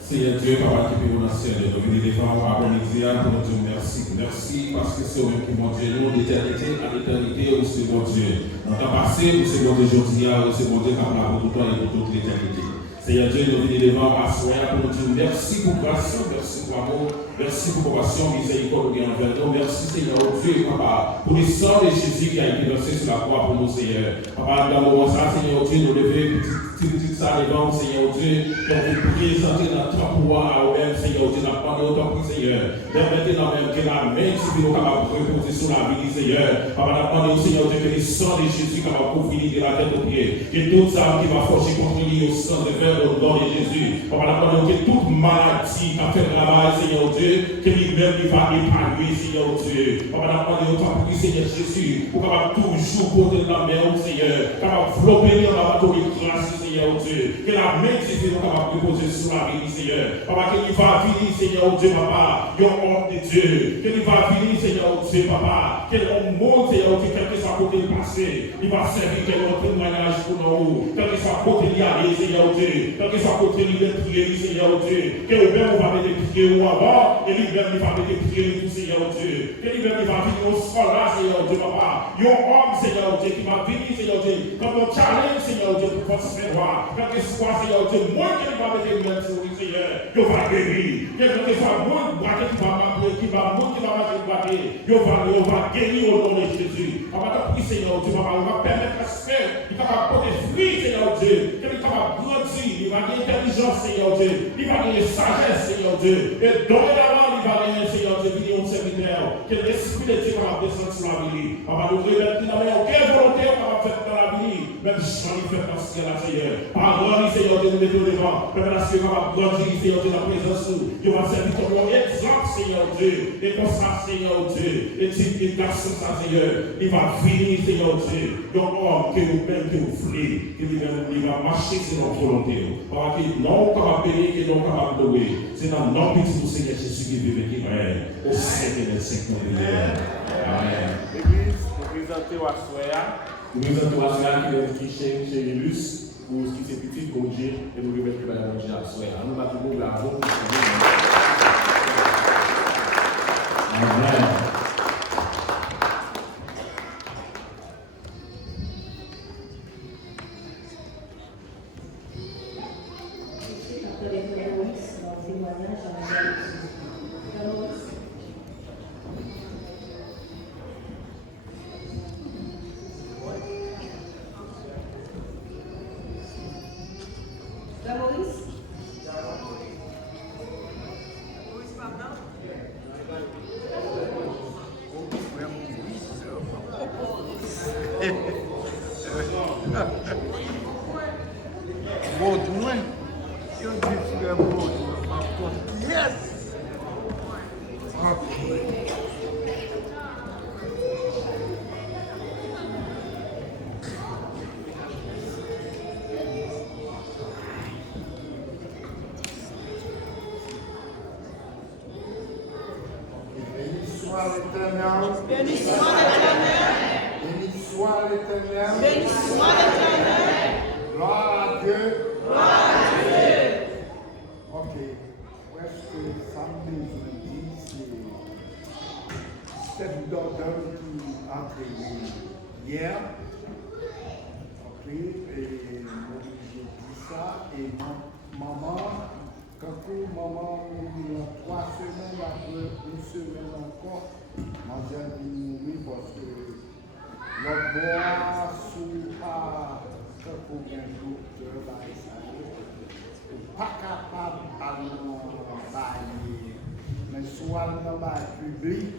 Seigneur Dieu, Papa qui peut nous enseigner, nous venons devant après-midi pour nous dire merci. Merci parce que c'est vous qui mon Dieu, nous, d'éternité à l'éternité, ou c'est mon Dieu. Dans le passé, ou c'est mon Dieu aujourd'hui, ou c'est mon Dieu qui a pour tout le temps et pour toute l'éternité. Seigneur Dieu, nous venons devant asseoir pour nous dire merci pour grâce, merci pour amour, merci pour compassion, miséricorde envers nous. Merci Seigneur Dieu, Papa, pour le sang de Jésus qui a été versé sur la croix pour nous, Seigneur. Papa, dans le moment ça, Seigneur Dieu, nous lever petit ça devant Seigneur Dieu, qu'on vous présenter notre pouvoir à vous-même, Seigneur Dieu, n'a pas de autant pour Seigneur. Maintenant même que la main qui nous capable de reposer sur la vie, Seigneur. Papa, n'a pas de Seigneur Dieu, que le sang de Jésus capable de couvrir de la tête aux pieds. Que toute ça qui va forger contre lui au sang de faire au nom de Jésus. Papa, n'a pas de que toute maladie qui a fait le travail, Seigneur Dieu, que lui-même il va épanouir, Seigneur Dieu. Papa, n'a pas de autant pour Seigneur Jésus, pour capable toujours porter la main au Seigneur, capable de flopper dans la bataille de grâce, Seigneur Dieu, que la main de Jésus nous capable de poser sur la vie, Seigneur. Papa, qu'il va venir, Seigneur Dieu, Papa, yon homme de Dieu, qu'il va venir, Seigneur Dieu, Papa, qu'il monte, Seigneur Dieu, quel que soit côté passé, il va servir quel autre témoignage pour nous, quel que soit côté d'y aller, Seigneur Dieu, quel que soit côté de prier, Seigneur Dieu, que lui-même va mettre des prières ou avant, et lui-même il va mettre des prières tout, Seigneur Dieu, que lui-même il va venir au sol là, Seigneur Dieu, Papa, yon homme, Seigneur Dieu, qui va venir, Seigneur Dieu, comme un challenge, Seigneur Dieu, pour faire se voir. Quel que soit, Seigneur Dieu, moi qui va mettre une main sur lui, Seigneur, il va guérir. Quel que soit, moi qui va battre, il va guérir au nom de Jésus. On va te prier, Seigneur Dieu, on va permettre à ce faire, il va porter fruit, Seigneur Dieu, qu'il va grandir, il va gagner intelligence, Seigneur Dieu, il va gagner sagesse, Seigneur Dieu, et dorénavant, il va gagner, Seigneur Dieu, venir au serviteur, que l'Esprit de Dieu va descendre sur la vie. On va nous révéler dans la quelle volonté on va faire dans la vie, même si on fait dans ce qu'il y a, Seigneur. Parole, Seigneur Dieu, nous mettons devant, même la Seigneur va grandir, Seigneur Dieu, la présence nous. Dieu va servir comme un exemple, Seigneur Dieu, et comme ça, Seigneur Dieu, et si il garçon ça, Seigneur, il va venir, Seigneur Dieu, donc, que nous-mêmes, que nous voulons, que nous-mêmes, il va marcher sur notre volonté. Parce que non capable de payer, que non capable de louer. C'est dans le nom de Seigneur Jésus qui vive et qui règne au siècle des siècles. Amen. L'église, nous présentons à Soya. Nous présentons à Soya qui est chez Lélus, pour ce qui est petit, pour Dieu, et nous lui mettons la Dieu à Soya. Nous battons la voix. Amen. Béni soit l'Éternel. Béni soit l'Éternel. Béni soit l'Éternel. Gloire à Dieu. Gloire à Dieu. Ok. Où est-ce que samedi, jeudi, c'est cette d'ordre qui a entraîné hier. Ok. Et moi, j'ai dit ça. Et maman, quand maman, il y a 3 semaines après, 1 semaine encore, ma j'ai mourir parce que le bois sous quand on vient docteur, pas capable de Mais soit dans le public,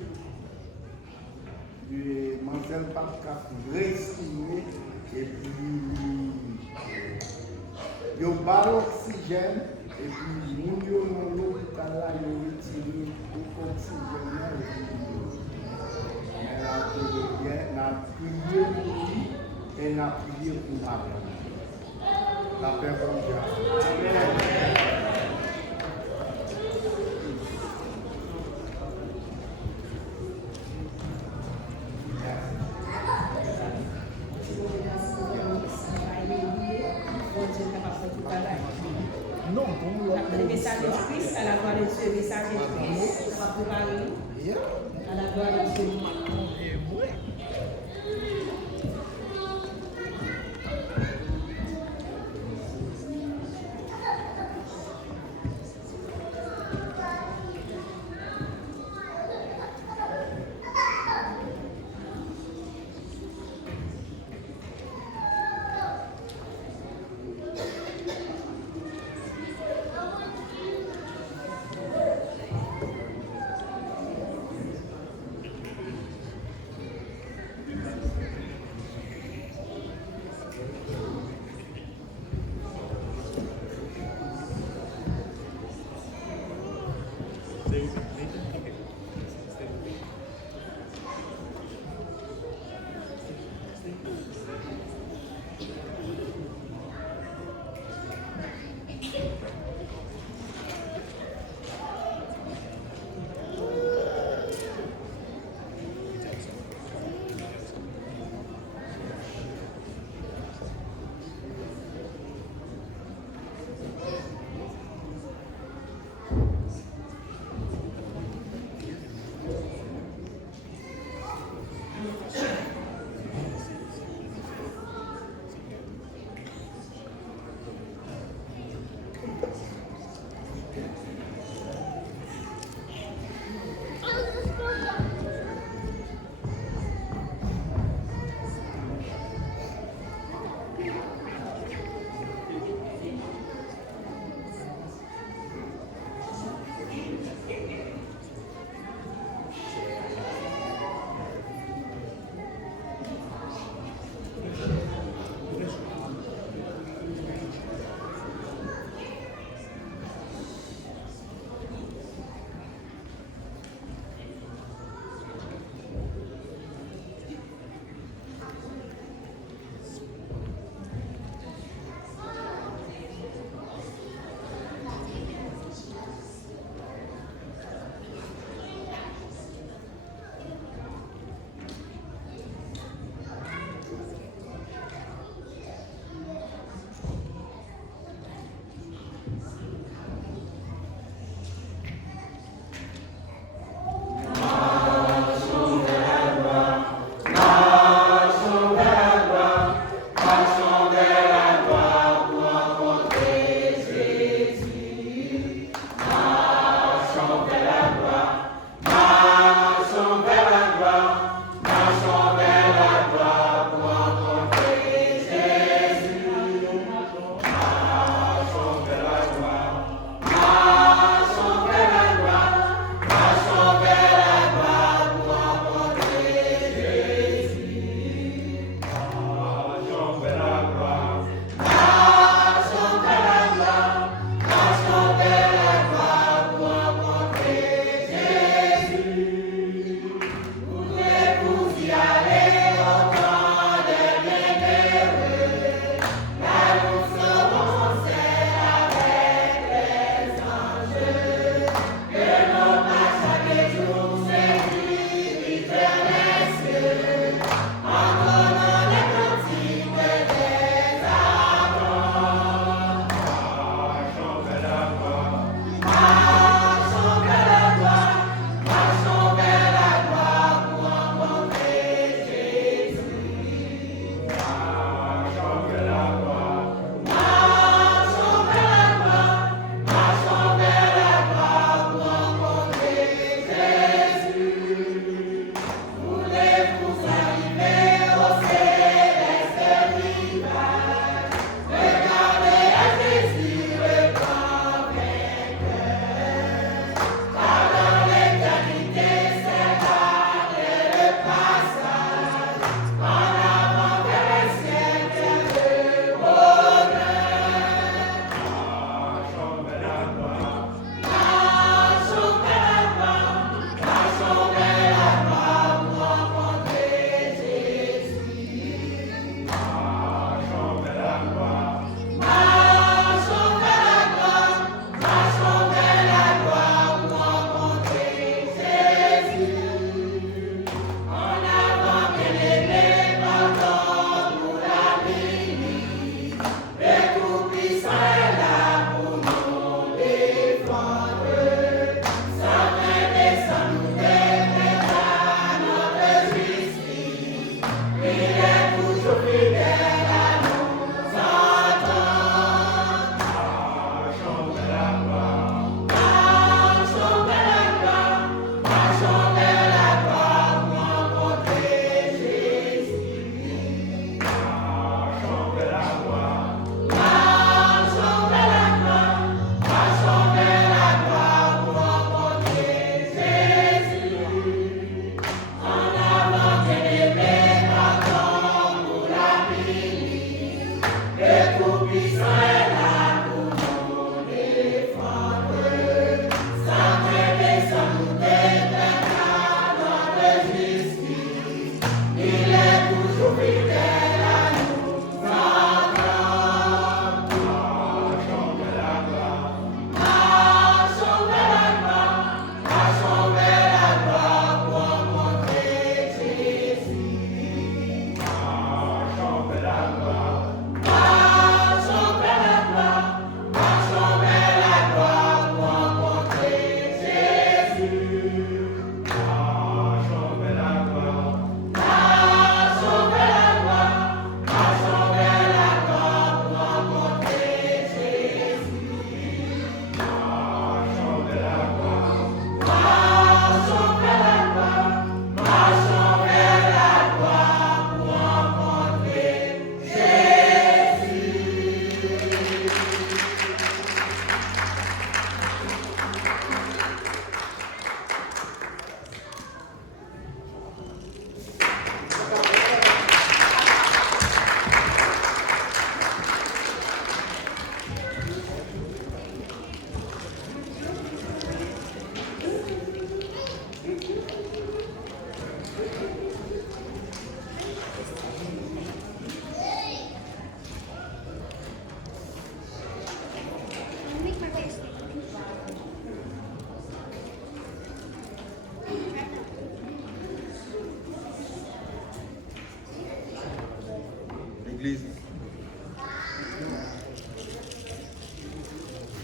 Mansel Pascal respirer et puis il y a l'oxygène et puis nous dans l'hôpital là, il retire l'oxygène et on a prié pour lui et on a prié pour Marianne. La paix pour Dieu. Amen. Non, le message de Christ, à la gloire de Dieu, le message de Christ, ça va préparer à la gloire de Dieu.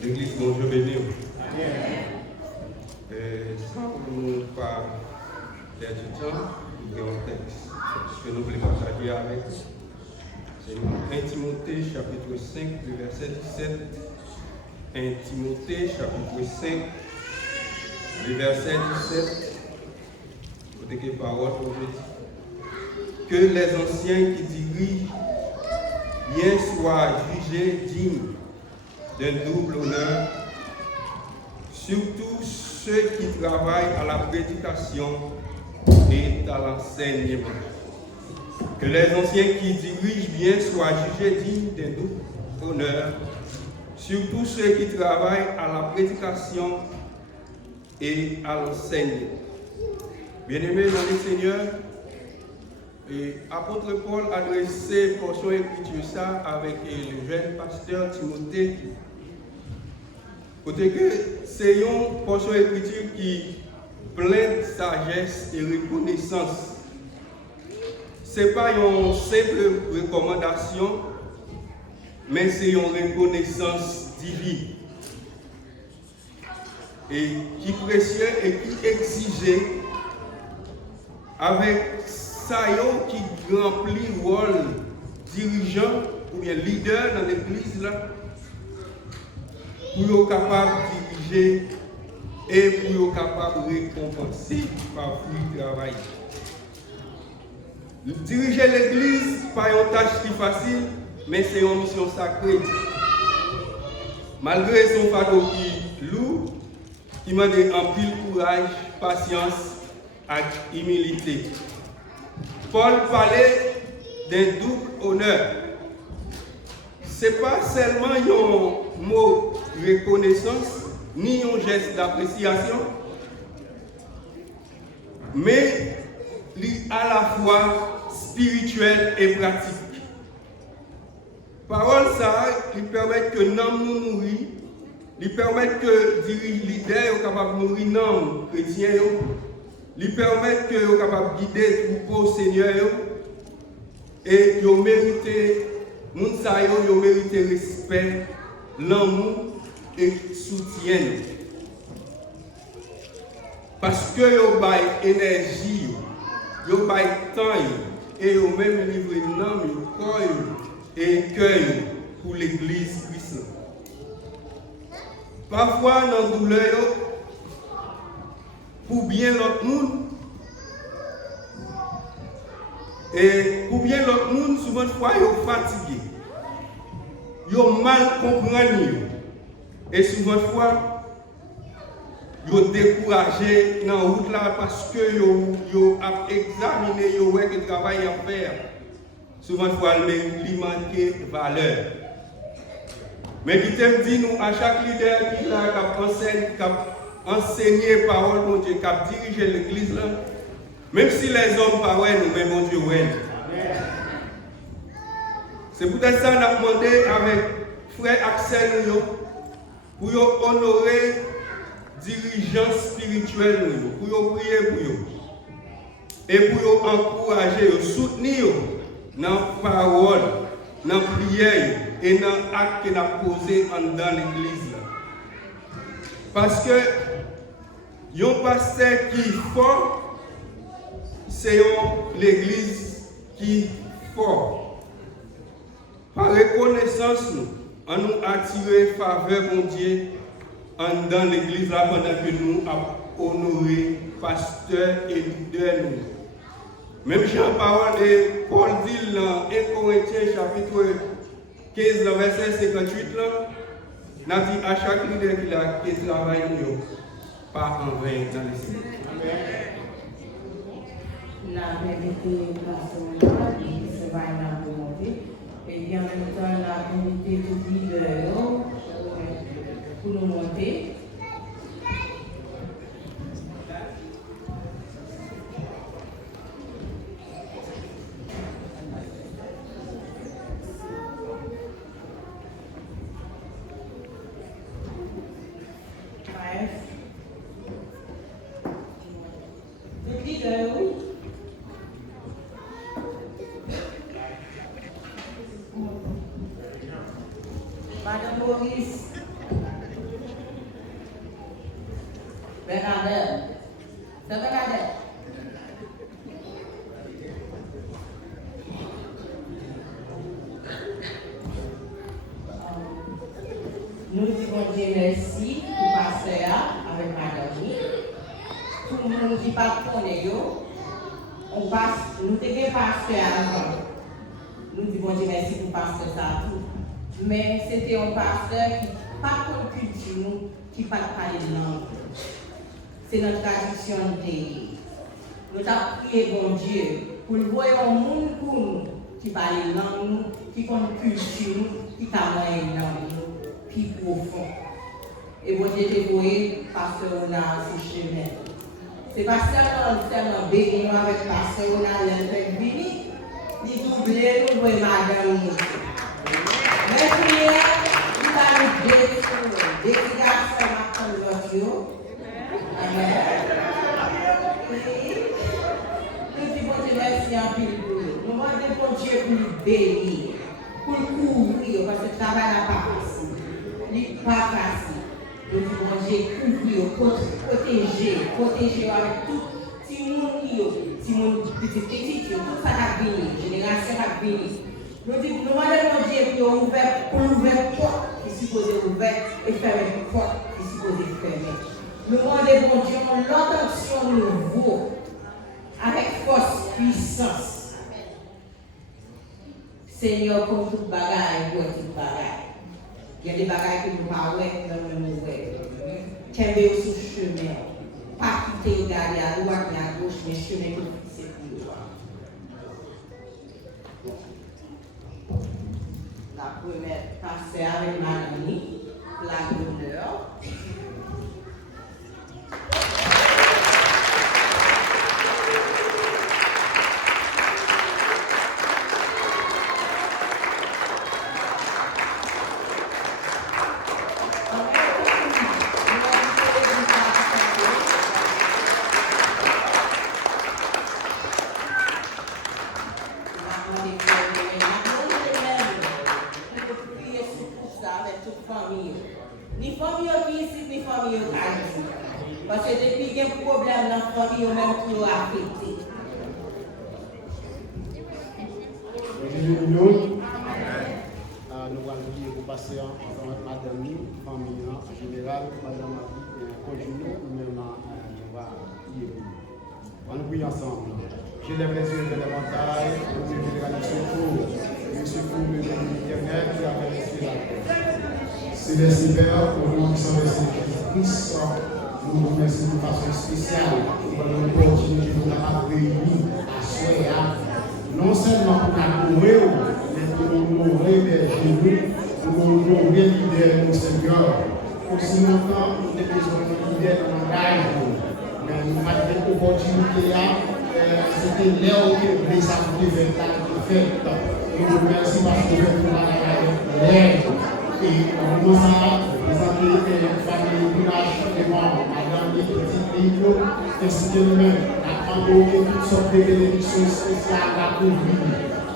L'église, mon Dieu béni. Sans nous pas perdre du temps, il y a un texte que nous voulons partager avec. C'est 1 Timothée chapitre 5, le verset 17. 1 Timothée chapitre 5, le verset 17. Vous avez parole aujourd'hui. Que les anciens qui dirigent bien soient jugés dignes d'un double honneur, surtout ceux qui travaillent à la prédication et à l'enseignement. Que les anciens qui dirigent bien soient jugés dignes d'un double honneur, surtout ceux qui travaillent à la prédication et à l'enseignement. Bien-aimés dans le Seigneur, l'apôtre Paul a adressé portion écriture ça avec le jeune pasteur Timothée. Côté que c'est une portion écriture qui pleine de sagesse et reconnaissance. Ce n'est pas une simple recommandation, mais c'est une reconnaissance divine. Et qui précieux et qui exigeait avec ça qui remplit le rôle dirigeant ou bien leader dans l'église là, pour être capable de diriger et pour être capable de récompenser par fruit travail. Diriger l'église, pas une tâche qui facile, mais c'est une mission sacrée. Malgré son fardeau qui lourd, qui m'a demandé un pile courage, patience et humilité. Paul parlait d'un double honneur. Ce n'est pas seulement un mot de reconnaissance, ni un geste d'appréciation, mais à la fois spirituel et pratique. Parole ça, qui permet que nous nourrir, qui permet que les leaders soient capables de nourrir les chrétiens, qui permet que soient capables de guider le troupeau Seigneur, et ils méritent, ils méritent respect, l'amour et soutien. Parce que ils ont énergie, ils ont temps, et ils ont même livré l'âme, corps et cœur pour l'église puissante. Parfois, dans la douleur, pour bien l'autre monde, et pour bien l'autre monde, souvent de fois, ils sont fatigués. Ils ont mal compris. Et souvent de fois, ils sont découragés dans la route là parce qu'ils ont examiné, ils ont vu le travail à faire. Souvent de fois, ils manquent de valeur. Mais qui t'aime dit nous, à chaque leader qui a enseigné parole de Dieu, qui a dirigé l'église là, même si les hommes parlent, nous, mais mon Dieu, ouais. C'est peut-être ça qu'on a demandé avec frère Axel pour honorer les dirigeants spirituels, pour prier pour eux, et pour encourager, soutenir dans la parole, dans la prière et dans l'acte qu'il a posé dans l'église. Parce que un pasteur qui est fort, c'est l'église qui est fort. Par reconnaissance, on nous attiré faveur mon Dieu dans l'église là pendant que nous avons honoré pasteur et leader. Même Jean parole de Paul dit dans 1 Corinthiens chapitre 15 verset 58 là, n'a dit à chaque leader qui travaille pas en vain dans les cieux. La vérité personnelle, c'est pas une volonté. Et bien en même temps, la vérité tout dit pour nous monter. Madame Maurice, Bernadette. C'est Bernadette. Nous disons Dieu merci pour passer avec madame. Tout le monde qui pas connaît on passe, nous devons passer avant. Nous disons Dieu merci pour passer ça tout. Mais c'était un pasteur qui pas de culture, qui pas parler de langue. C'est notre tradition de nous avons prié bon Dieu pour le voir un monde pour nous qui parle langue, qui connaît culture, qui parle langue. Puis profond. Et vous Dieu dévoué parce qu'on a ce chemin. C'est pas seulement béni avec parce qu'on a l'effet béni, ni doubler nous et madame nous. Mais prière, nous allons dédicacer à notre Dieu. Amen. Nous disons Dieu merci en pile pour nous. Nous demandons Dieu pour nous bénir, pour nous couvrir, parce que le travail n'a pas facile. Il n'est pas facile. Nous devons couvrir, protéger avec tout le monde petit, tout ça qui a venu, génération qui a venu. Nous demandons Dieu pour ouvrir la porte qui est supposée ouverte et fermer la porte qui est supposée fermer. Nous demandons Dieu l'attention nouveau avec force, puissance. Seigneur, pour toute bagaille, pour toute bagaille. Il y a des bagages que nous parlons, mais nous ne qu'elle est sur le chemin. Pas quitter, regarder à droite et à gauche, mais le chemin que vous fixez pour nous. La première passer avec ma amie, la d'honneur. Parce que depuis qu'il y a un problème dans la famille, on même plus affecté. Nous allons vous passer ensemble avec madame, famille en général, madame continue, nous allons prier ensemble. Je lève les yeux de l'éventail, nous devons aller secours. Je suis pour le éternel qui a fait la Céleste Père, au nom qui sont les Jésus-Christ, nous vous remercions de façon spéciale pour l'opportunité de nous avoir réunis à Soya, non seulement pour nous mourir, mais pour nous réveiller nous, pour nous leader nos Seigneur. Aussi longtemps, nous avons besoin de leader dans l'engagement, mais nous avons cette opportunité c'était l'heure que les activités vers la fête. Nous vous remercions parce que vous êtes dans la l'aide. Et nous avons présenté une famille village de membres, madame les petits livres, ainsi que nous-mêmes, nous avons donné toutes sortes de bénédictions spéciales à couvrir.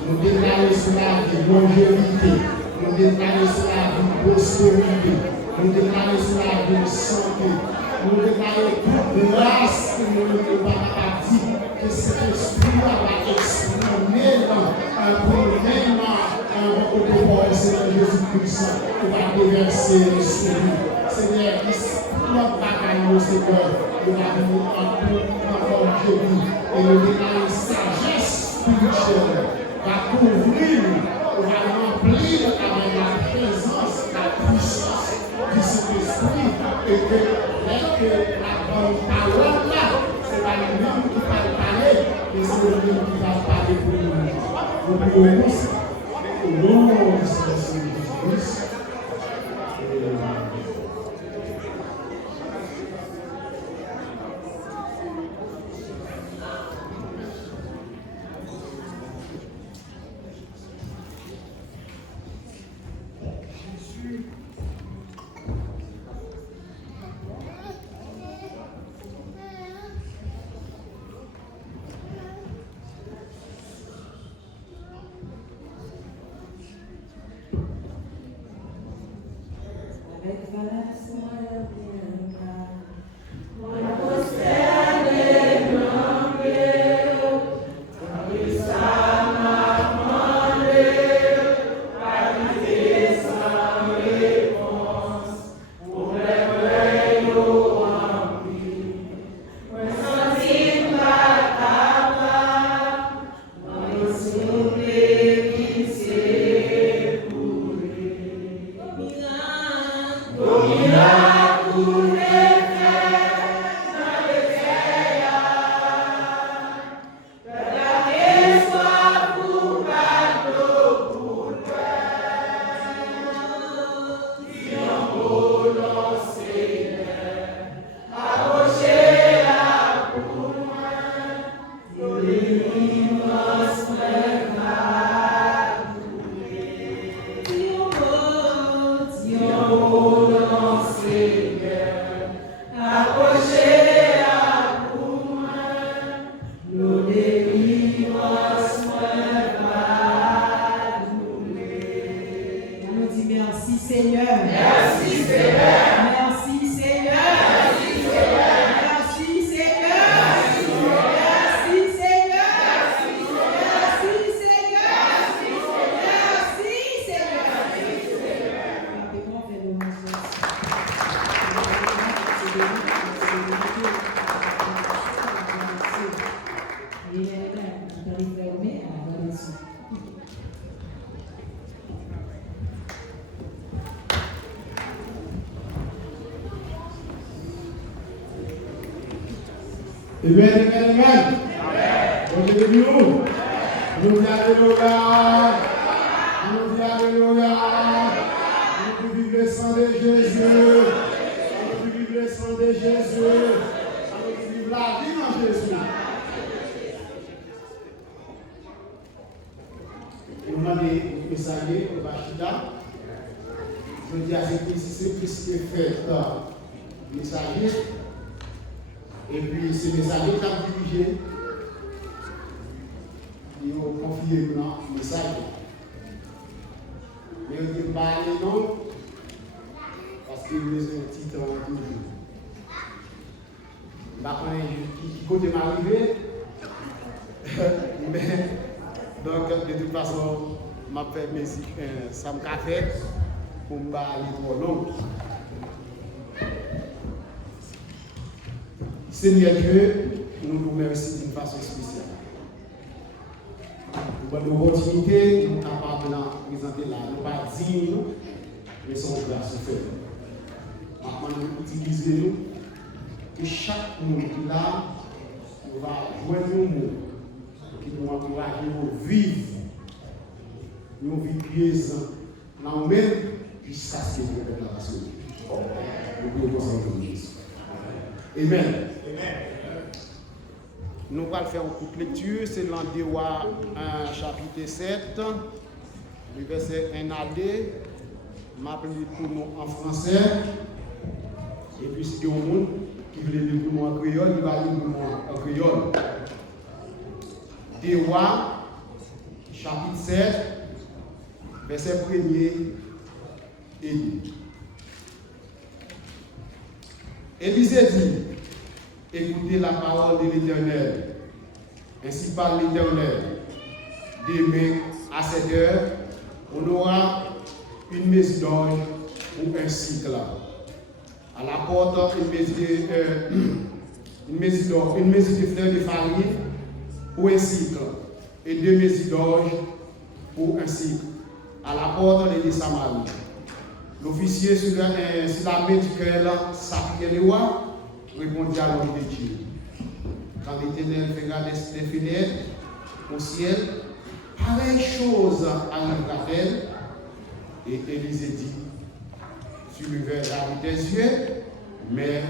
Nous déclarons cela de longévité, nous déclarons cela de prospérité, nous déclarons cela de santé, nous déclarons toute grâce que nous ne pouvons pas dire que cet esprit va exprimer premièrement au pouvoir du Seigneur Jésus-Christ qui va déverser sur nous. Seigneur, notre bagaille au Seigneur, nous avons encore Jésus et nous déclarons sagesse spirituelle va couvrir nous, va remplir avec la présence, la puissance du Saint-Esprit et que la bonne parole là, c'est pas lui-même qui va parler, mais c'est lui-même qui va parler pour nous. Nous prions aussi. Au nom du Seigneur Jésus-Christ. Avec grâce, moi, Amen, amen, amen. Nous disons alléluia. Nous disons alléluia. Nous vivons le sang de Jésus. Nous vivons le sang de Jésus. Nous vivons la vie en Jésus. Nous demandons au messager, au Bachida. Je dis à c'est plus que fait messager. Et puis, ces messagers qui ont dirigé, ils ont confié le message. Mais ils ont parlé non, parce qu'ils ont un titre toujours. Je ne sais pas qui côté m'arriver. Mais, donc, de toute façon, je vais faire ça me café pour me parler trop long. Seigneur Dieu, nous nous remercions d'une façon spéciale. Pour l'opportunité, nous sommes capables de présenter là. Nous ne pas dire, mais son grâce fait. Maintenant, nous utilisons que chaque monde qui est là, nous va joindre un mot qui nous encourage à vivre une vie pieuse dans le même jusqu'à ce que nous ayons la Nous pouvons nous Jésus. Amen. Nous allons faire une courte lecture, c'est dans Deux Rois 1, chapitre 7, le verset 1 à 2. Je m'appelle pour nous en français. Et puis, si il y a un monde qui veut lire pour nous en créole, il va lire pour nous en créole. Deux Rois, chapitre 7, verset 1er et 2. Élisée dit, écoutez la parole de l'Éternel. Ainsi parle l'Éternel. Demain, à cette heure, on aura une mesure d'orge ou un cycle. À la porte, une mesure de fleurs de farine ou un cycle. Et 2 mesures d'orge pour un cycle. À la porte de Samarie. L'officier sur la main du cœur, s'appliquait le roi, répondit à l'homme de Dieu. Quand l'Éternel fera des fenêtres au ciel, pareille chose arrivera-t-elle. Et Élisée dit, tu me verras avec tes yeux, mais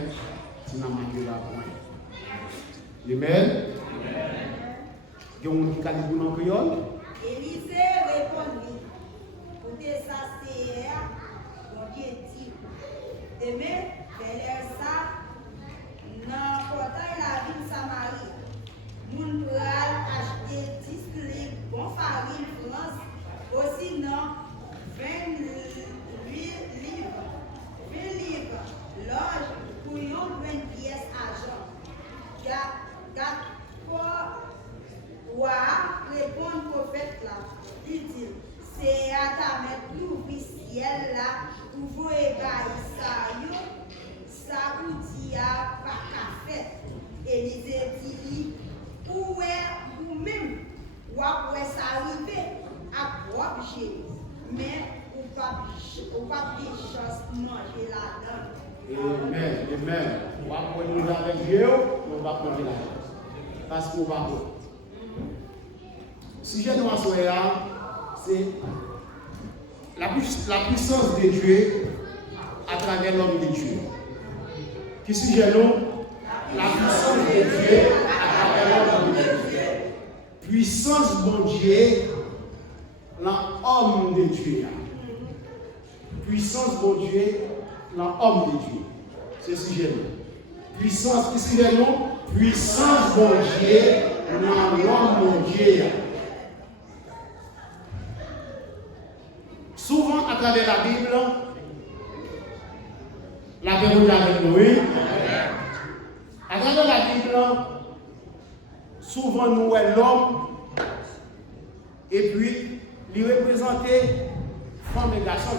tu n'en manqueras point. Amen. Il y a un monde qui a dit en créole. Élisée répondit, pour tes sacier, mon Dieu dit, demain, vers ça, dans le portail la ville Samarie, nous pourrons acheter 10 livres bon farine France, aussi non 20 livres l'orge pour une 20 pièces argent. Répond prophète là, dit-il, c'est à ta mettre l'ouvrir ciel là, pour vous égayer ça vous dit à pas qu'à faire. Élisée dit, où est vous-même, où est ça arrivé à propre Jésus, mais ou pas ou pas de chance pour manger là-dedans. Amen. On va prendre avec Dieu, on va prendre la parce qu'on va prendre. Si j'ai nous c'est la puissance de Dieu à travers l'homme de Dieu. Qui sujet nous? La puissance de Dieu à travers l'homme de Dieu. Puissance de Dieu l'homme de Dieu. Puissance de Dieu l'homme de Dieu. C'est ce sujet nous. Puissance, qui sujet nous? Puissance de Dieu l'homme de Dieu. Souvent à travers la Bible, la Bible avec nous. À travers la Bible, souvent nous voyons l'homme et puis lui représenter femme et garçon.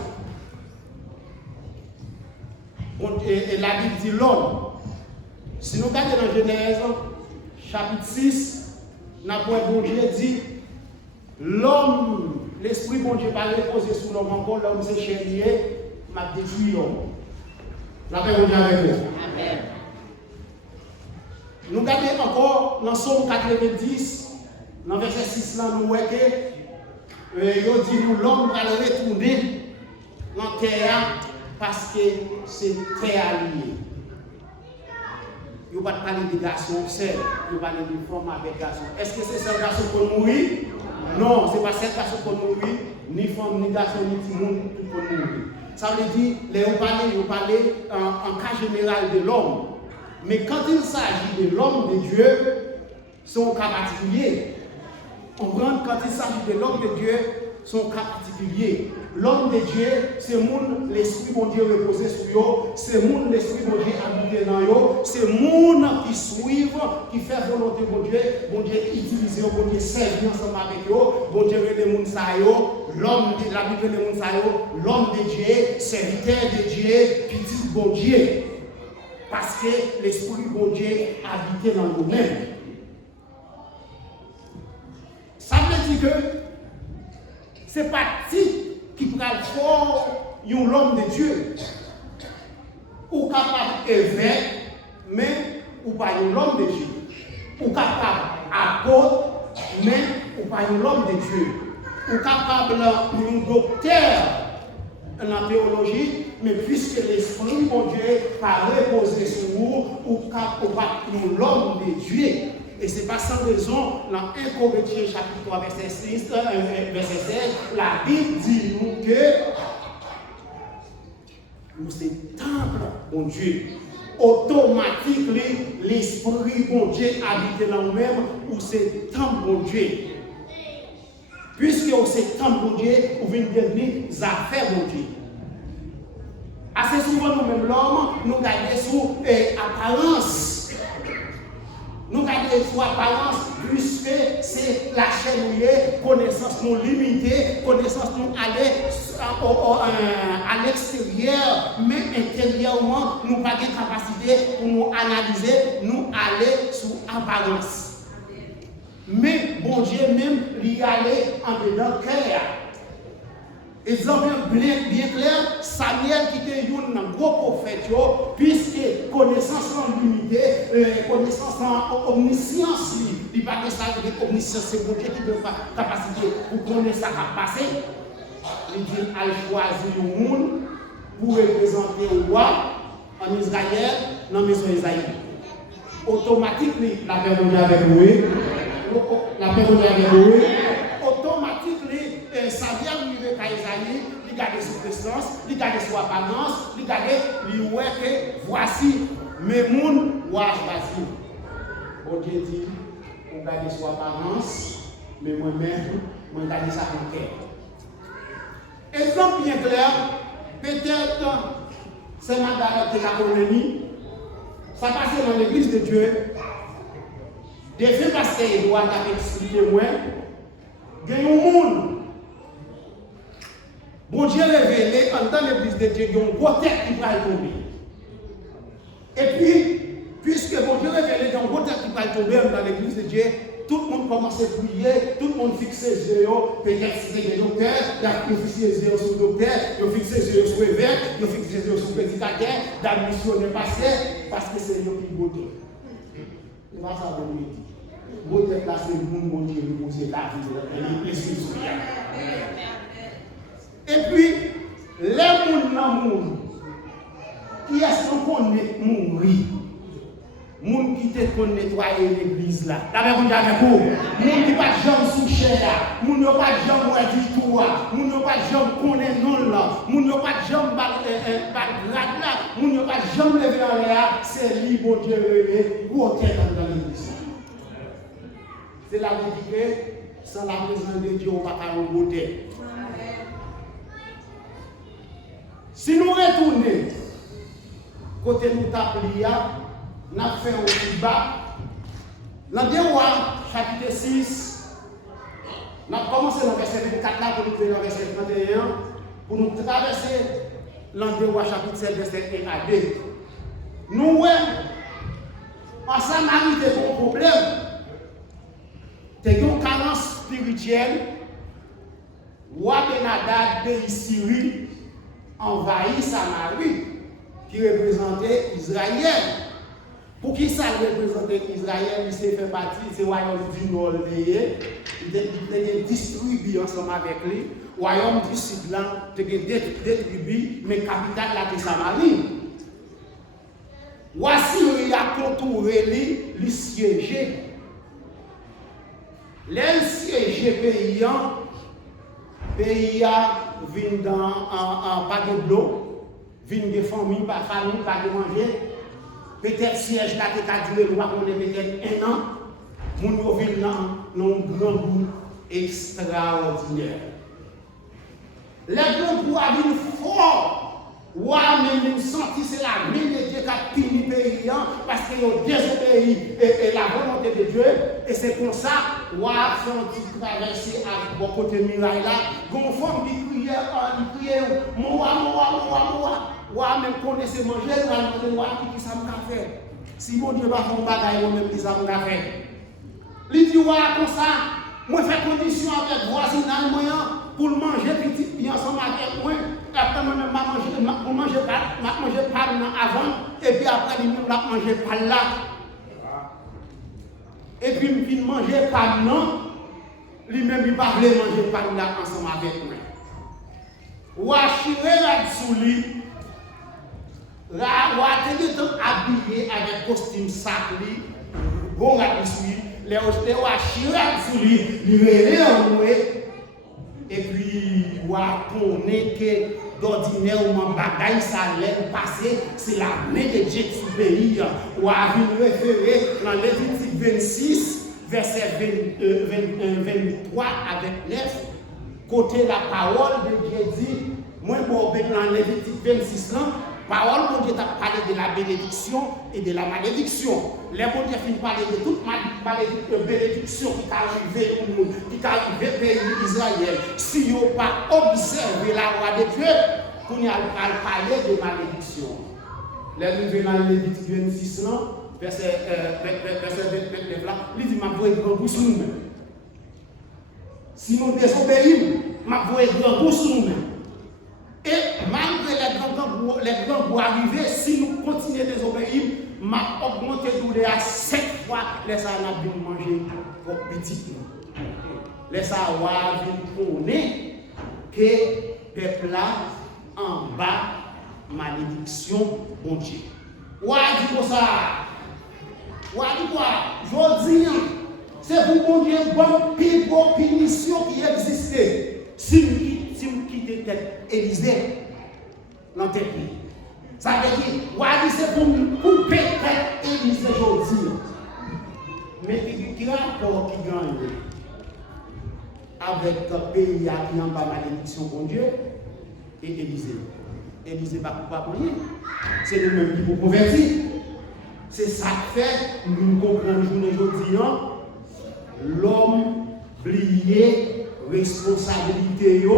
Et la Bible dit l'homme. Si nous regardons dans Genèse, chapitre 6, bon Dieu dit l'homme, l'esprit bon Dieu va reposer sur l'homme encore, l'homme s'est chérié, m'a détruit l'homme. La paix bon Dieu avec nous. Amen. Nous regardons encore dans Somme 90, dans verset 6, là, nous voyons que dit nous l'homme va le retourner dans la terre parce que c'est terre liée. Il ne va pas parler de garçon seul, il va parler de femme avec garçon. Est-ce que c'est seul garçon pour mourir? Non, ce n'est pas seul garçon pour mourir, ni femme, ni garçon, ni tout le monde pour mourir. Ça veut dire, vous parlez en cas général de l'homme. Mais quand il s'agit de l'homme de Dieu, c'est un cas particulier. On prend quand il s'agit de l'homme de Dieu, c'est un cas particulier. L'homme de Dieu, c'est l'esprit bon Dieu reposé sur eux, c'est l'esprit bon Dieu habité dans eux, c'est qui suivent, qui fait volonté bon Dieu utilise, bon Dieu servir ensemble avec eux, bon Dieu veut les gens l'homme de la Bible les gens l'homme de Dieu, serviteur de Dieu, petit bon Dieu. Parce que l'esprit bon Dieu habite dans nous-mêmes. Ça veut dire que c'est pas qui peut faire l'homme de Dieu. Ou capable d'évêque, mais ou pas l'homme de Dieu. Ou capable apôtre, mais ou pas l'homme de Dieu. Ou capable d'un docteur en la théologie, mais puisque l'esprit bon Dieu a reposé sur vous, ou pas l'homme de Dieu. Et ce n'est pas sans raison, dans 1 Corinthiens chapitre 3, verset 6, verset 16, la Bible dit nous que nous sommes temple, bon Dieu. Automatiquement, l'esprit, bon Dieu, habite dans nous-mêmes, ou c'est temple, bon Dieu. Puisque c'est temple, bon Dieu, ou venez devenir affaires, bon Dieu. Assez souvent, nous-mêmes, l'homme, nous gardons sous apparence. Nous gardons sous apparence, puisque c'est la chair mouillée, connaissance nous limitée, connaissance nous aller à l'extérieur, mais intérieurement, nous n'avons pas de capacité pour nous analyser, nous aller sous apparence. Mais bon Dieu même, lui aller en dedans cœur. Exemple bien clair, Samuel qui était un gros prophète, puisque connaissance en limitée, connaissance en omniscience, il n'y a pas de ça, omniscience, c'est bon Dieu qui n'a pas de capacité pour connaître ça qui a passé. Il dit à choisir le monde pour représenter le roi en Israël, dans la maison d'Isaïe. Automatiquement, la paix de Dieu avec nous. La paix de Dieu avec nous. Automatiquement, ça vient arriver à Isaïe, il garde ses présences, il garde son apparence, il garde, il voit que voici, mes mouns, moi choisi. Bon Dieu dit, on garde son apparence, mais moi-même, je garde ça en cœur. Exemple bien clair, peut-être, c'est ma de la colonie, ça passe dans l'église de Dieu. Des fois, parce qu'il doit expliquer moi, il y a un monde. Bon Dieu révélé dans l'église de Dieu, il y a un gros tête qui va tomber. Et puis, puisque bon Dieu révélé, il y a un gros tête qui va tomber dans l'église de Dieu, tout le monde commence à prier, tout le monde fixe ses yeux, peut-être c'est des docteurs, il a fixé ses yeux sur le docteur, il a fixé ses yeux guerre, d'admissionner passer, parce que c'est eux qui votent. C'est pas ça que vous dites. Vous êtes là, c'est vous, bon Dieu, vous posez la vie, et puis, les gens dans le monde, qui est-ce qu'on connaît mourir? Moun qui te connaît nettoyer l'église là. D'abord vous avez vous. Moun qui pas de jambe sous chair là. Moun qui pas de jambe ouais du tout là. Moun qui pas de jambe connaît non là. Moun qui pas de jambe grade là. Moun qui pas de jambe lever en l'air, c'est lui bon Dieu levé ou au tête dans l'église. C'est la vérité, sans la présence de Dieu on va pas en beauté. Si nous retournons côté nous taper nous avons fait un petit bas. Dans 2 Rois, chapitre 6, nous avons commencé dans le verset 24 là pour nous venir dans le verset 31, pour nous traverser dans 2 Rois, chapitre 7, verset 1 à 2. Nous, en Samarie, c'est un problème. C'est une carence spirituelle. Roi Ben-Hadad, pays Syrie, envahit Samarie, qui représentait Israël. Pour qui ça représentait Israël, il s'est fait partie, c'est le royaume du Nord, il a distribué ensemble avec lui. Le royaume du Sud, il a distribué, mais la capitale là, c'est Samarie. Voici, il a contouré, il siégé. Les siégés pays a venu dans pas de l'eau, venu de famille, pas de manger. Peut-être siège là qui a duré, nous va peut-être 1 an, nous vivons dans un grand goût extraordinaire. Les grands goûts a vu fort. Ouais, mais nous senti c'est la main de Dieu qui a puni le pays parce qu'ils ont désobéi et la volonté de Dieu. Et c'est pour ça, ouais, senti traverser à bon côté muraille là, gon femme qui criait, moi. Ouais, même connaissez manger, nous allons qui ça m'a fait. Si mon Dieu va faire un bagage, moi même qui ça m'a fait. Il dit ouais comme ça, moi fais condition avec voisinage moyen pour manger petit bien ensemble avec moi. Après moi même manger pas avant et puis après il m'a manger pas là. Et puis il manger pas non, lui-même il pas voulait manger pas là ensemble avec moi. Ouais, chiré là-dessous lui. Là, on était habillé avec costume sacré, bon là-dessus, les hôtels ont chiré sur lui, et puis on connaît que d'ordinairement bagaille ça l'air passé, c'est la main de Dieu sous le pays. On a vu référer dans Lévitique 26, verset 23 avec 9, côté la parole de Dieu dit, moi pour dans Lévitique 26 là. Parole, bon Dieu t'a parlé de la bénédiction et de la malédiction. Les bon Dieu finit parler de toute bénédiction qui est arrivée au monde, qui est arrivée au pays d'Israël. Si vous n'avez pas observé la loi de Dieu, vous n'allez pas parler de malédiction. Les nous dans Lévitique 26, verset 29 là, il dit, ma voix est grand pour nous-mêmes. Si nous désobéissons, ma voix est grand pour nous-mêmes. Et malgré les grands pour arriver, si nous continuons à désobéir, m'a augmenté douleur à 7 fois, les Arabes viennent manger pour petit. Les Arabes viennent connaître que le peuple là en bas, malédiction, bon Dieu. Ouah, dit quoi ça? Ouah, dit quoi? Je dis, c'est pour bon Dieu, bonne punition qui existait. Si vous quittez tête Élysée, dans tête. Ça veut dire, c'est pour nous couper tête Élysée aujourd'hui. Mais qui rapport qui gagne avec le pays qui a en bas malédiction pour Dieu et Élysée. Élysée va pas pour rien. C'est nous-mêmes qui vous convertir. C'est ça qui fait, nous comprenons aujourd'hui, l'homme oublié responsabilité,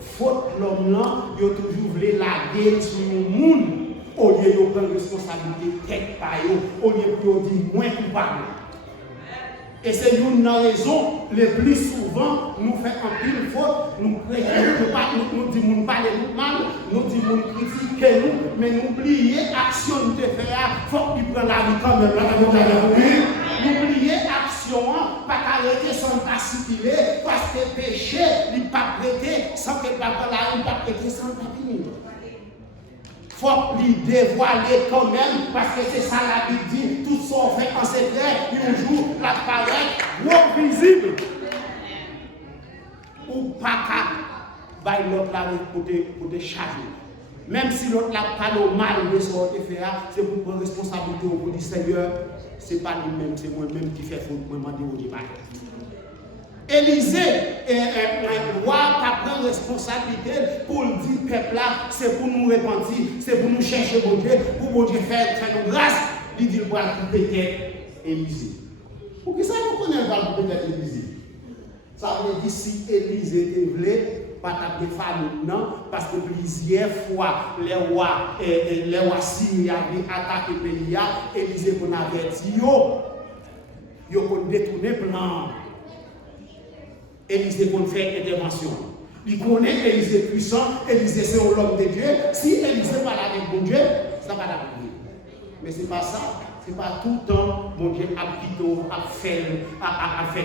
faute l'homme là, il a toujours voulu laguer sur le monde. Au lieu de prendre responsabilité quelque part, au lieu de dire moins coupable. Et c'est une raison, le plus souvent, nous faisons un pile faute, nous disons parler nous mal, nous disons critiquer nous, mais nous oublions l'action de faire, il faut qu'il prenne la vie quand même. Nous oublions l'action, pas arrêter sans t'assister, parce que péché, il n'est pas prêté, sans que papa la vie pas prêté sans t'appuyer. Il faut lui dévoiler quand même, parce que c'est ça la Bible dit, tout ça on fait en secret, un jour la parole visible. Ou pas qu'à l'autre là pour te charger. Même si l'autre là parle mal de ce qu'on fait, c'est pour prendre responsabilité au bout du Seigneur, ce n'est pas lui-même, c'est moi-même qui fait faute, moi je dis pas. Élisée, un roi qui prend responsabilité pour le dire peuple là, c'est pour nous repentir, c'est pour nous chercher bon Dieu, pour bon Dieu faire nous grâce. Il dit le bras pour peut-être Élisée. Pour qui ça nous connaît le bras pour peut-être Élisée? Ça veut dire si Élisée était voulu, pas taper famille non, parce que plusieurs fois les rois syriens avaient attaqué le pays, Élisée qu'on avait dit yo qu'on détourné plan. Élisée qu'on fait intervention. Il connaît Élisée puissant, Élisée c'est un homme de Dieu. Si Élisée parle avec bon Dieu, ça va l'arriver. Mais ce n'est pas ça. Ce n'est pas tout le temps, mon Dieu, à faire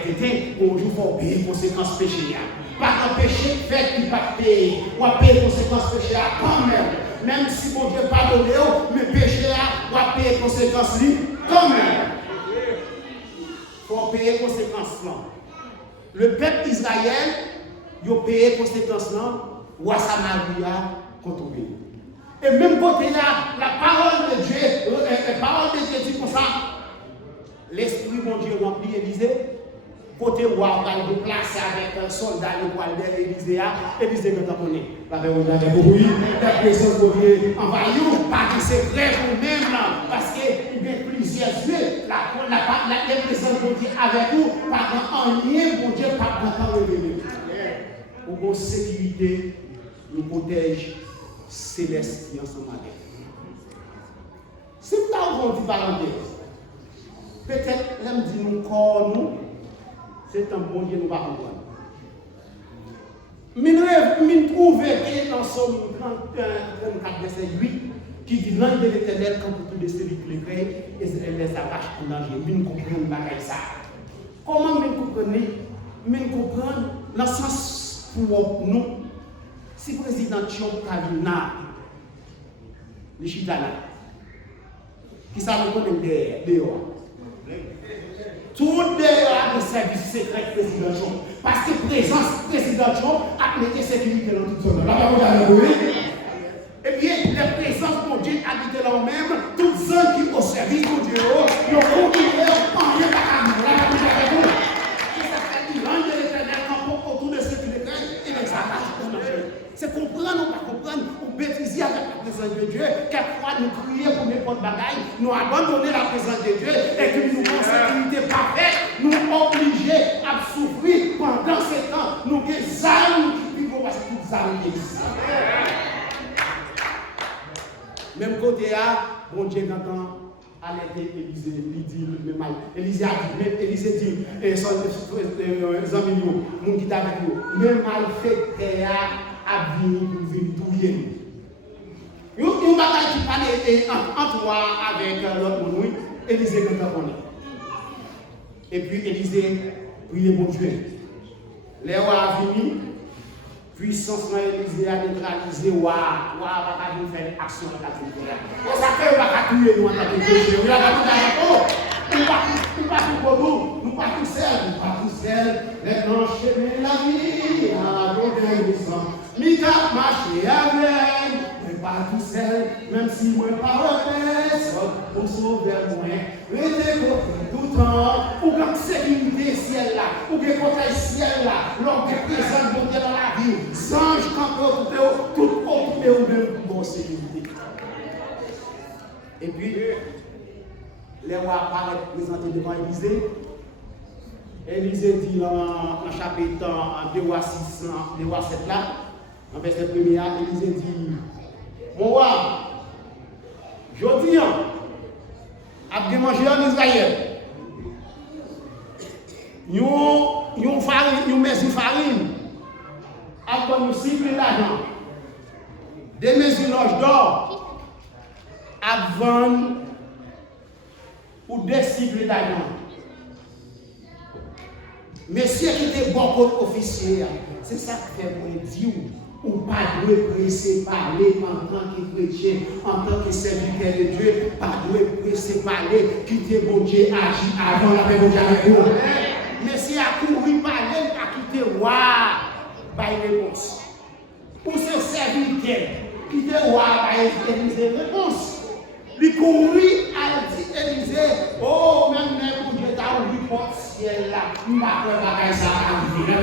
têter, pour jour pour payer les conséquences péché. Pas un péché fait qui va payer, ou à payer les conséquences péché quand même. Même si mon Dieu pardonne, mais péché ou à payer les conséquences quand même. Il faut payer les conséquences là. Le peuple d'Israël, il a payé les conséquences là, ou à Samaria contre lui. Et même côté là, la parole de Dieu dit comme ça, l'esprit mon Dieu remplit Élisée, côté où on va le déplacer avec un soldat de poil d'Élisée, Élisée quand on connaît. La présence de Dieu envahit, pas de secret pour même là, parce qu'il y a plusieurs yeux, la présence de Dieu avec vous, pas en lien, mon Dieu, pas dans le révéler. Pour vos sécurité, nous protège céleste qui ensemble avec. Si nous avons dit parenthèse, peut-être l'homme dit nous corps nous, c'est un bon Dieu nous va comprendre. Mais nous trouvons que dans Somme 34, verset 8, qui dit l'ange de l'Éternel quand pour tous les celui qui les crée et les arrache pour danger. Nous comprenons ça. Comment nous comprenons? Nous comprenons dans le sens pour nous. Si le président Tchok Kavina, le Chitana, qui s'en connaît dehors, tout dehors de service secret président Tchok, parce que présence président Tchok a mis sécurité dans toute zone. Et bien, la présence de Dieu habite là même, toutes ceux qui au service de Dieu, ils ont continué en rien à nous. L'ange de l'Éternel campe autour de ceux qui les craignent et les arrache pour danger. C'est comprendre ou pas comprendre, ou bêtiser avec la présence de Dieu, quelquefois nous crier pour n'importe bagaille, nous abandonner la présence de Dieu et que nous en sécurité parfaite, nous obligés à souffrir pendant ce temps, nous des âmes qui vivent parce que toutes les âmes existent. Même côté là, bon Dieu n'entend alerter Élisée, il dit le mal. Élisée a dit, même Élisée dit, et son amis, nous qui avec nous, même mal fait a venu pour venir touiller nous. Une bataille qui parlait entre toi avec l'autre monde, Élisée quand on est. Et puis Élisée priait bon Dieu. Les rois a venu, puissance dans Élisée a neutralisé roi va pas faire action dans la terre. On s'appelle pas tuer nous en tant que péché. On pas pour nous, nous pas tout seul, maintenant chemin la vie, à l'odeur du sang. Mika marcher avec, mais pas tout seul, même si moi pas honnête, pour sauver moi. Restez côté tout temps, ou comme sécurité ciel là, ou que côté ciel là, l'homme qui présente mon Dieu dans la vie, ange quand tout occupé ou même pour bonne sécurité. Et puis, les rois apparaissent présentés devant Élisée. Élisée dit dans chapitre 2 rois 6, 2 rois 7 là, en verset 1er, Élisée dit, mon roi, je dis, a bien mangé en Israël. une maison farine, après nous cycle d'argent, des maisons d'or, à vendre pour des cycles d'argent. Messieurs qui étaient bon contre officier, c'est ça qui fait pour dire ou pas de presser parler en tant que chrétien, en tant que serviteur de Dieu, pas de presser parler, quitter bon Dieu agir avant la paix de Dieu. Mais si à courir parler, à quitter roi, pas une réponse. Pour ce serviteur, quitter roi, pas une réponse. Lui courir à dire Élisée, oh, même pour Dieu, t'as ouvert porte ciel là, nous pas faire ça arriver.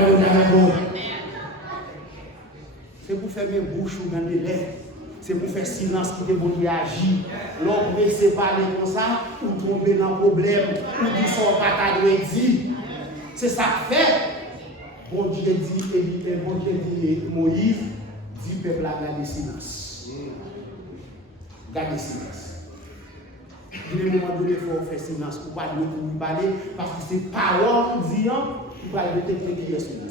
C'est pour faire mes bouches ou dans les lèvres. C'est pour faire silence qui bon Dieu agit. L'homme ne sait pas comme ça, ou tomber dans le problème, ou qui sont pas qu'à dire. C'est ça que fait. Bon Dieu dit Moïse, dit peuple à garder silence. Garder silence. Il y a un moment donné, il faut faire silence pour pas de parler, parce que c'est parole qui dit, il va détecter qui est sur nous.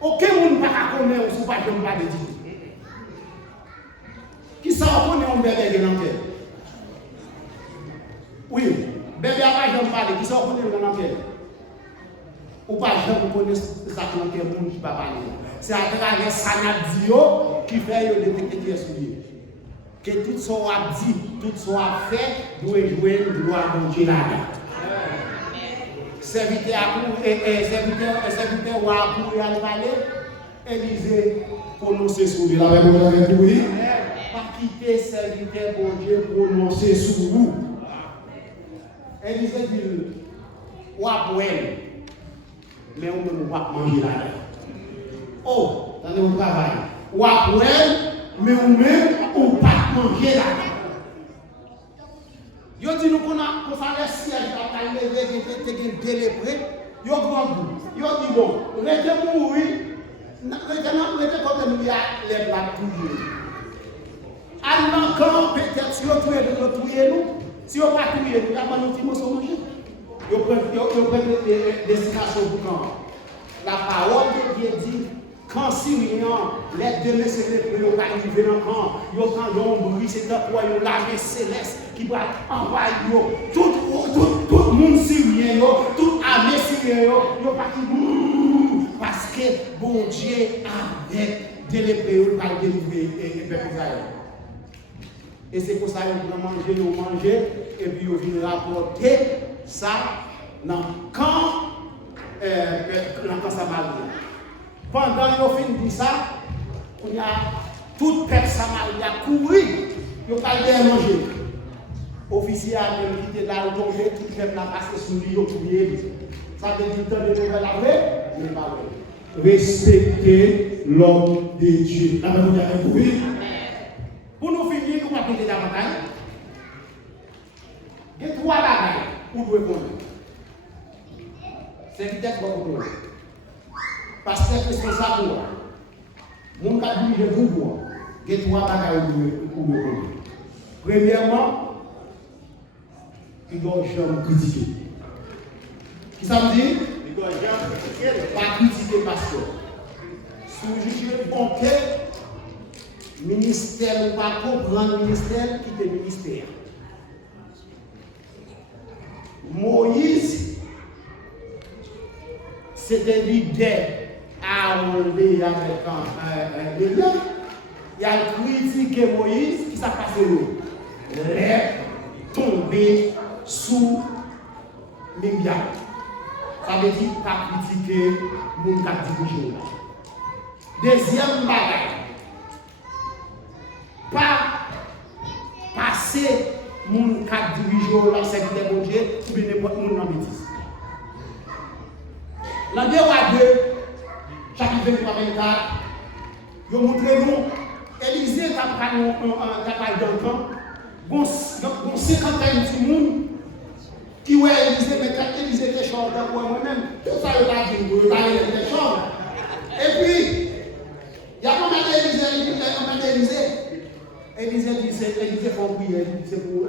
Aucun monde ne peut pas connaître ou pas de parler de Dieu. Qui s'en connaît un bébé dans l'enquête? Oui, bébé n'a pas jamais parlé, qui s'en connaît dans l'enquête? Ou pas jamais connaître ça que l'enquête monde qui ne peut pas parler. C'est à travers ça qui fait détecter qui est sur nous. Que tout soit dit, tout soit fait, doit jouer le droit de Dieu là-dedans. Serviteur ou à courir à parler, Élisée prononcer sur lui. Pas quitter serviteur pour Dieu prononcer sur vous. Élisée dit, ou à boire, mais on ne peut pas manger là-dedans. Oh, dans le travail, ou à boire, mais vous-même, on ne peut pas manger là. Yo dit nous qu'on a le siège à lever, qui était délébré, yo grand goût. Yo dit bon, restez mourir, restez comme nous y a les blagues toujours. Quand peut-être si vous tuez nous, si vous ne pas tuer nous, il y a un petit morceau manger. Vous prenez des destinations pour quand. La parole de Dieu dit, quand Syrien, les deux messieurs qui ont arrivé dans le camp, ils ont entendu c'est un royaume l'armée céleste qui va envahir tout le monde syrien, toute armée syrienne, ils ont parti parce que bon Dieu avait délivré pour délivrer le peuple d'Israël. Et c'est pour ça qu'ils ont mangé, et puis ils viennent rapporter ça dans le camp Samarie. Pendant qu'ils ont fini ça, il y a tout le peuple Samarie couru, ils ont pas manger. Officier a même quitté là, ils ont tombé, tout le peuple a passé sur lui, ils ont tué. Ça veut dire que le nouvelle après, mais pas vrai. Respectez l'homme de Dieu. Pour nous finir, nous allons quitter la bataille. Il y a trois bagailles pour nous répondre. C'est peut-être beaucoup de parce que c'est ça pour moi. Mon cas de vie, pour moi. Il y a trois bagailles pour nous répondre. Premièrement, il doit jamais critiquer. Qui ça veut dire? Il doit jamais critiquer. Pas critiquer le pasteur. Si vous jugez bon cœur, ministère ou pas comprendre ministère, quitter le ministère. Moïse, c'était leader à enlever avec un leader. Il a critiqué Moïse, qui s'est passé là? Il tombé sous Midian. Ça veut dire pas critiquer mon cap dirigeant. Deuxième bagage. Pas passer mon cap dirigeant dans le secteur de Dieu ou bien n'importe où dans bêtise. Dans 2 à 2, chapitre 23-24, je montre nous, Élisée a parlé dans le camp, bon 50 de monde qui ouais Élisée, mais quand Élisée était chauve, moi-même, tout ça il a dit, il était chauve. Et puis, il y a combien d'Élisée? Élisée dit, Élisée faut prier, c'est pour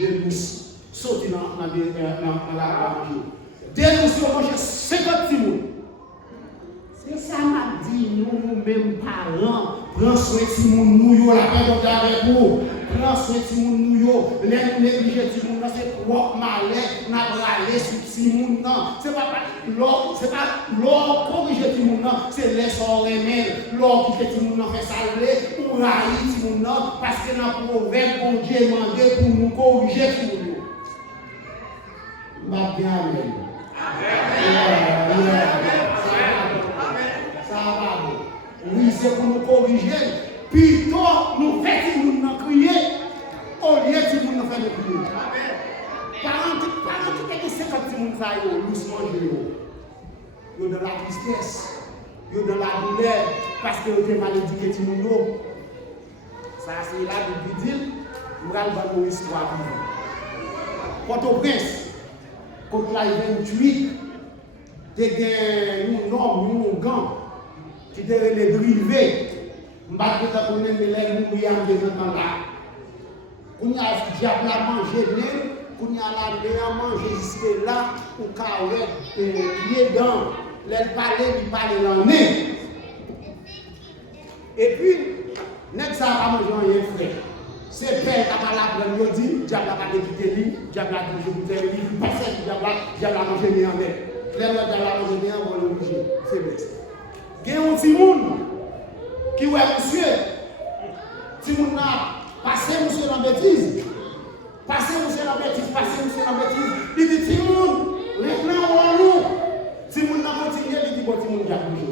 des mousses sauter dans la manger. dénoncer manger 50 timons. C'est ça m'a dit, nous-mêmes parents, prends soin de timons, nous, la paix avec vous. Prends soin de timons, nous, les négliger timons, c'est trop malais, n'a pas aller sur timons, non. C'est pas l'or corriger timons, c'est les soremel, l'or qui fait timons, fait salver, ou railler timons, parce que dans le proverbe, bon Dieu demandé pour nous corriger timons. Bah bien, amen. Oui, c'est pour nous corriger. Plutôt, nous faisons nous crier au lieu de nous faire nous crier. Parents qui ont 50 personnes, nous sommes dans la tristesse, dans la douleur, parce que vous avez mal éduqué. Ça, c'est là que vous dites, nous allons voir une histoire. Port-au-Prince, comme la 28, il y a un homme, un gant, qui devait les driver. Je ne sais pas si vous avez mourir en devant là. On a diable à manger, on a la manger jusque là, au cas où il est dans, les palais, il parle dans le nez. Et puis, n'est-ce pas manger rien frère. C'est père qui a la prendre, il dit, diable n'a pas quitter lui, diable a dit, je vous ai dit, parce que diable a mangé rien en l'air. Les gens diable a mangé rien, on va le bouger. C'est bête. Il y a un petit monde qui ouais monsieur, si vous n'avez passé monsieur dans la bêtise, passé monsieur dans la bêtise, il dit si vous maintenant on nous, si vous n'avez continué, il dit bon si vous n'avez bougé.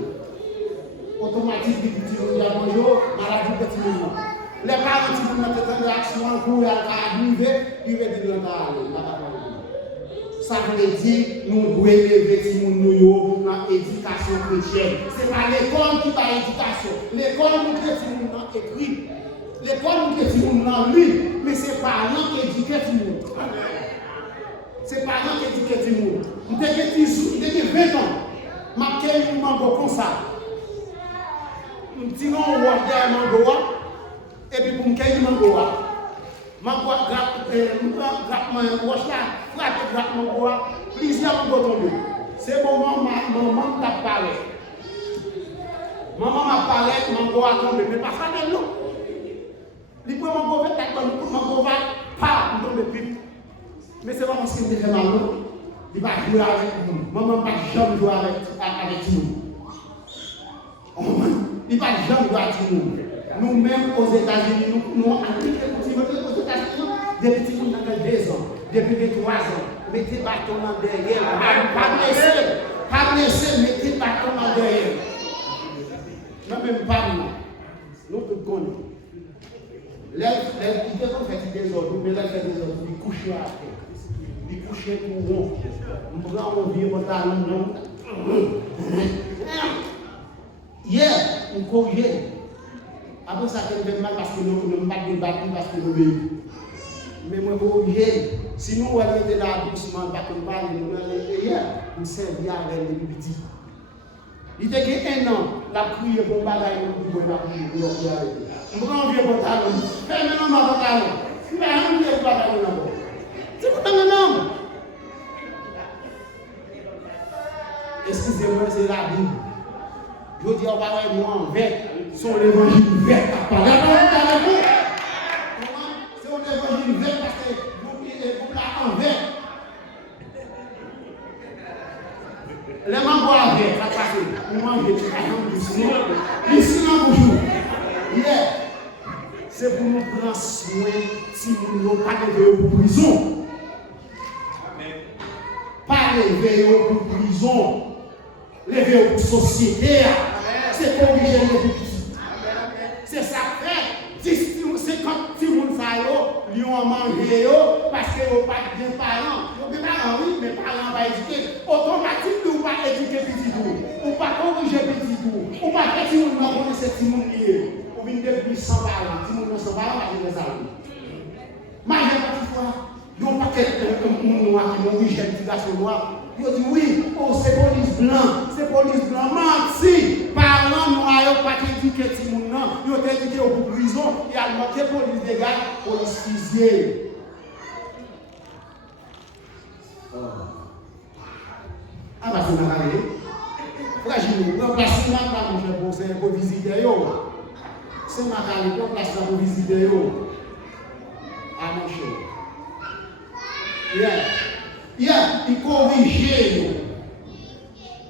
Automatique, il dit si vous n'avez bougé, maladie petit monde. Les parents si vous n'avez pas d'action en cours, à arriver, il va dire non, ça veut dire nous devons élever les gens dans l'éducation chrétienne. Ce n'est pas l'école qui va l'éducation. L'école nous fait les gens écrit. L'école nous fait les gens lu. Mais c'est les parents qui éduquent les gens. C'est les parents qui éduquent les gens. Nous avons 20 ans. Je suis un mango comme ça. Nous tirons au mango. Et puis pour me faire un mango. Mango plusieurs mango tombés. C'est bon maman t'a parlé. Maman m'a parlé, mango a tombé, mais pas ça non. Il peut mango va pas tomber vite. Mais c'est pas parce qu'il me fait mal. Il va jouer avec nous. Maman va jamais jouer avec nous. Il va jamais jouer avec nous. Nous-mêmes aux États-Unis, nous appliquons aux États-Unis des petits gens dans 2 ans, depuis 3 ans. Mettez le bâton en derrière. Pas blessé, mettez le bâton en derrière. Même pas nous. Nous tous connaissons. Il devait faire des ordres, mais là, il fait des ordres. Il couche à terre. Il couche pour rond. Nous prenons un vieux pantalon. Hier, on corrige. Après ça, ça fait mal parce que nous ne sommes pas débattus parce que nous obéissons. Mais moi, si nous mettons là doucement, pas comme ça, nous allons hier, nous servir avec les petits. Il y a 1 an, la prière pour bagaille, nous pouvons la prière. Nous prenons un vieux pantalon. Fais maintenant ma pantalon. Fais un vieux pantalon d'abord. C'est pour un homme. Excusez-moi, c'est la Bible. Je dis, on va voir moi en vert. Son évangile vert. C'est un évangile vert parce que vous là en vert. Les mangots à vert, ça passe. Vous mangez du ici dans le jour. C'est pour nous prendre soin si nous n'avons pas levé pour prison. Pas levé pour prison. Levé pour société. C'est corriger les petits. C'est ça fait 50 petits moun sa yo, li ont mangé parce que yo pas bien parents. Yo bien parents oui, mais parents pas éduquer. Automatique ou pas éduquer petit tout. Ou pas corriger petit tout. Ou pas petit moun nan connaître petit moun lié. Ou vinn depuis 100 parents, petit moun 100 parents pas dire ça. Mais j'ai pas dit quoi. Yo pas quelqu'un moun noir qui moun riche éducation noire. Yo dit oui, oh c'est police blanc, menti. Parents noirs pas éduquer petit moun nan, yo éduqué au prison, et a manqué police de gars, police fusillé. Ah, bah, c'est ma carrière. Fragile, remplacez ma mon cher conseil pour visiter. C'est ma carrière, remplacez pour visiter. Ah, mon cher. Il corrige.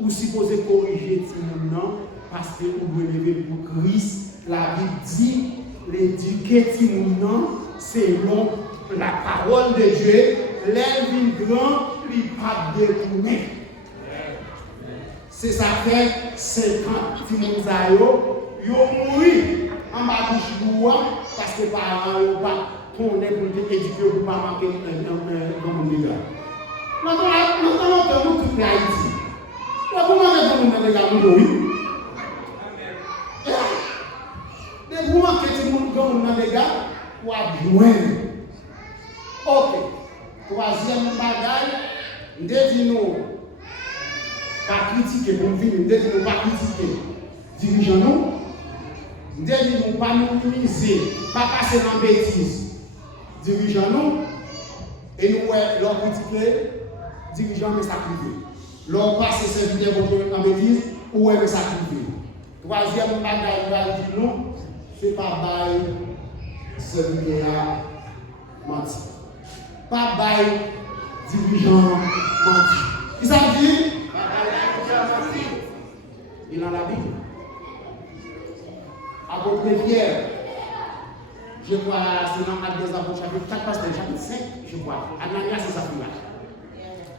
Ou supposez corriger tout le monde parce que vous devez lever pour Christ. La Bible dit l'éduquer tout le monde selon la parole de Dieu. L'élève grand, il pas détourné. C'est ça fait 50 Timothée yo mouri en bas bouche parce que parents yo pas connaît pour éduquer pour pas manquer dans mon dégât. Maintenant nous tout Haïti. Comment est-ce que vous avez gagné oui? Mais vous manquez de monde dans les gars pour joindre. Ok. Troisième bagaille, nous pas critiquer pour venir, nous pas critiquer dirigeants nous, nous pas nous minimiser, pas passer dans bêtise dirigeants nous et nous leur critiquer dirigeants mais sacrifier. Leur passer serviteur en bêtise ou est sacrifier. Troisième bagaille nous, c'est pas bail serviteur menti. Pas bail dirigeant menti. Qui ça dit? Il en a la Bible. Apôtre Pierre, je crois, c'est dans Actes des Apôtres, chapitre 4, chapitre 5, je crois. Ananias, c'est ça qui là.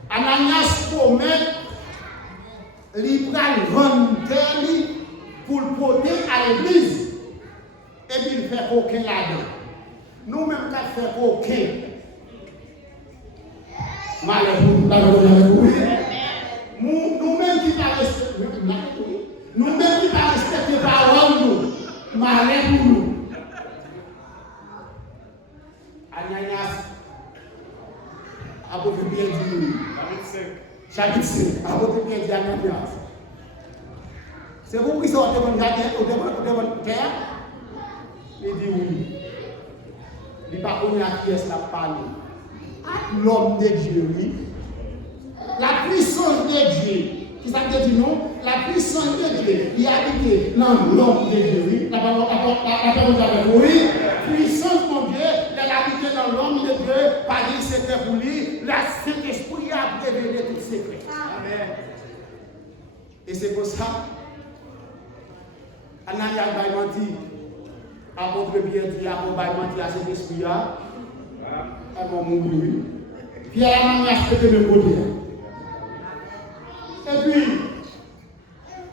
Ananias promet, il prend vendre pour le porter à l'église. Et puis il fait aucun là-dedans. Nous-mêmes, nous faisons aucun. Nous-mêmes qui pas respecter les paroles, nous, malheur pour nous. Ananias, apôtre Pierre dit, chapitre 5, apôtre Pierre dit Ananias. C'est vous qui sortez de votre terre? Il dit oui. Il n'est pas connu à qui est-ce qu'il a parlé. L'homme de Dieu, oui. La puissance de Dieu. Qui ça veut dire non? La puissance de Dieu. Il a habité dans l'homme de Dieu, oui. La parole avec oui. Puissance de Dieu. Il a habité dans l'homme de Dieu. Pas dit secret pour lui. La Saint-Esprit a révélé tout secret. Amen. Et c'est pour ça. Ananias va mentir. Apôtre Pierre dit, apôtre va mentir à cet esprit-là. Elle va mourir. Puis elle a respecté le côté. Et puis,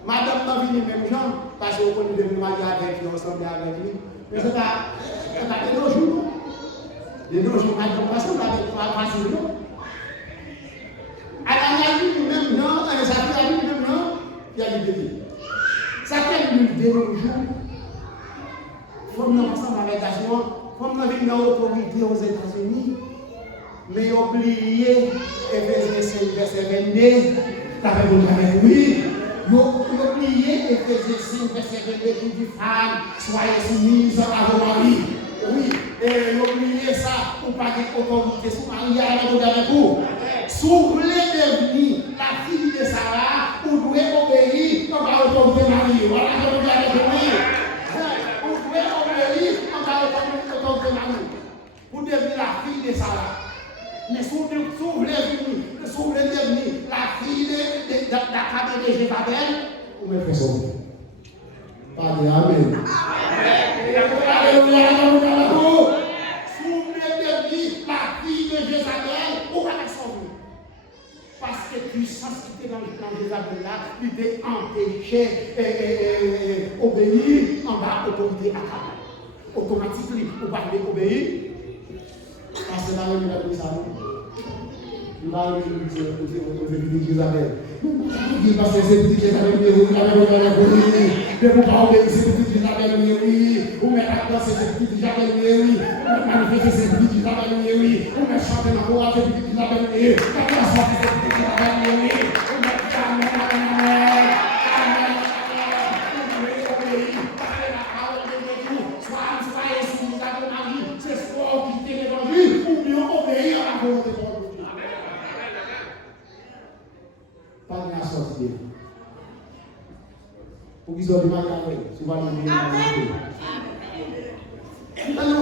madame n'a venu même gens, parce qu'on connaît de marier avec lui, ensemble avec lui. Mais c'est pas des deux jours. Des deux jours, madame passe avec toi, facile. Elle a dit même non, elle a dit même non, puis elle a dit ça fait une de nos jours. Comme nous ensemble avec Gaston, comme nous avons une autorité aux États-Unis, mais oublié Éphésiens 5, verset 22, la réponse avec oui. Oublié Éphésiens 5, verset 22 qui dit femme, soyez soumise à vos maris. Oui, et oublié ça pour pas d'autorité sous Marie avec vous. Si vous voulez devenir la fille de Sarah, vous devez obéir à l'autorité Marie. Voilà ce que vous avez dit. Vous devez obéir à l'autorité Marie. Vous devenez la fille de Sarah. Mais si vous voulez devenir la fille de la de Jézabel, vous me faites sauver. Amen. Amen. Alléluia. Si vous voulez devenir la fille de Jézabel, vous allez sauver. Parce que puissance qui était dans Jézabel là, il était empêché obéir en bas l'autorité à automatiquement, vous parlez obéir. Parce que là, il a dit ça. Il va dire Isabelle. Parce que c'est petit Isabelle, vous avez de vous parler, c'est petit Isabelle, oui. Vous mettez à danser, c'est petit Isabelle, oui. Vous manifestez, c'est petit Isabelle, oui. Vous mettez à chanter dans le courant, c'est petit Isabelle, oui. Vous mettez à chanter, c'est petit Isabelle, oui. Vous mettez à pas de proviseur de Macabre, c'est pas le monde. Amen.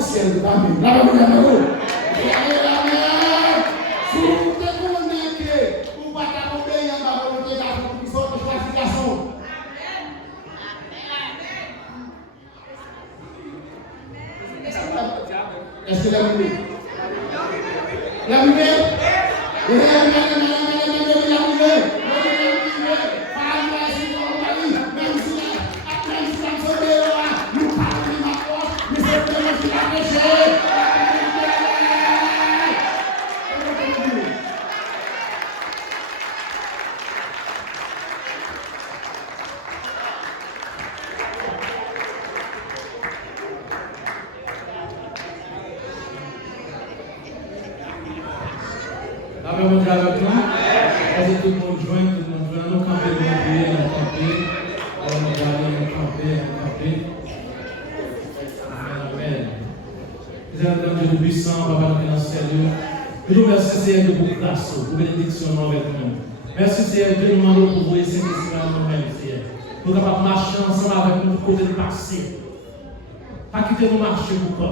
Ciel de Amen. La Amen. Si vous te connaissez, vous ne pouvez pas obéir à la volonté de la proviseur de choisification. Est-ce que la Bible? La Bible? Avec nous, est-ce que tout le monde joint, nous camper, nous prier, nous camper, nous camper. Amen. Dieu de puissant, Papa, nous dans le ciel. Nous nous remercions, Seigneur, de vos grâces, pour bénédiction avec nous. Merci, Seigneur, de nous demander pour vous et Saint-Esprit à nous-mêmes, Seigneur. Nous sommes capables de marcher ensemble avec nous, côté de passé. Pas quitter nous marcher pour quoi.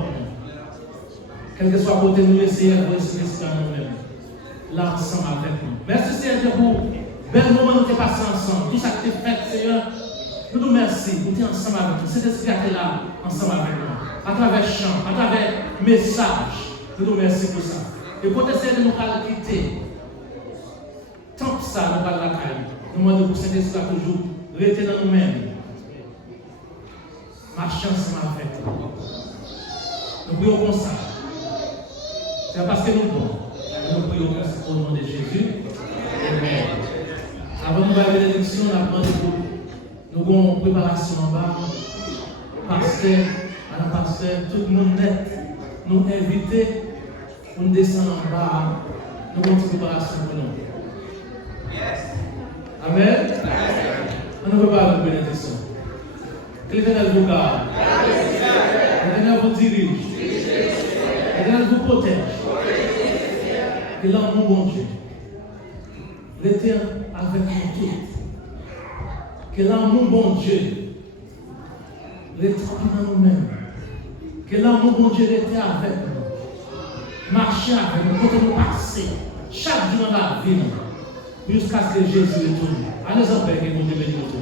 Quel que soit côté de nous, Seigneur, pour Saint-Esprit à nous-mêmes. Là, ensemble avec nous. Merci, Seigneur, pour bel moment nous sommes passés ensemble. Tout ça qui est fait, Seigneur, nous nous remercions. Nous sommes ensemble avec nous. Cet esprit qui est là, ensemble avec nous. À travers chant, à travers message. Nous nous remercions pour ça. Et pour essayer de nous quitter, tant que ça, nous parlons de la caille. Nous demandons pour cet esprit toujours rester dans nous-mêmes. Marcher ensemble avec nous. Nous prions comme ça. C'est parce que nous pouvons. Nous prions au nom de Jésus. Amen. Avant de faire la bénédiction, nous avons une préparation en bas. Pasteur, à la pasteur, tout le monde net, nous inviter pour nous descendre en bas. Nous avons une préparation pour nous. Amen. On ne peut pas la bénédiction. Que l'Éternel vous garde. L'Éternel vous dirige. L'Éternel vous protège. Que l'amour, bon Dieu, reste avec nous tous. Que l'amour, bon Dieu, reste dans nous-mêmes. Que l'amour, bon Dieu, reste avec nous. Marcher avec nous, quand nous passer chaque jour dans la vie, jusqu'à ce que Jésus retourne. Allez en paix, que mon Dieu bénisse.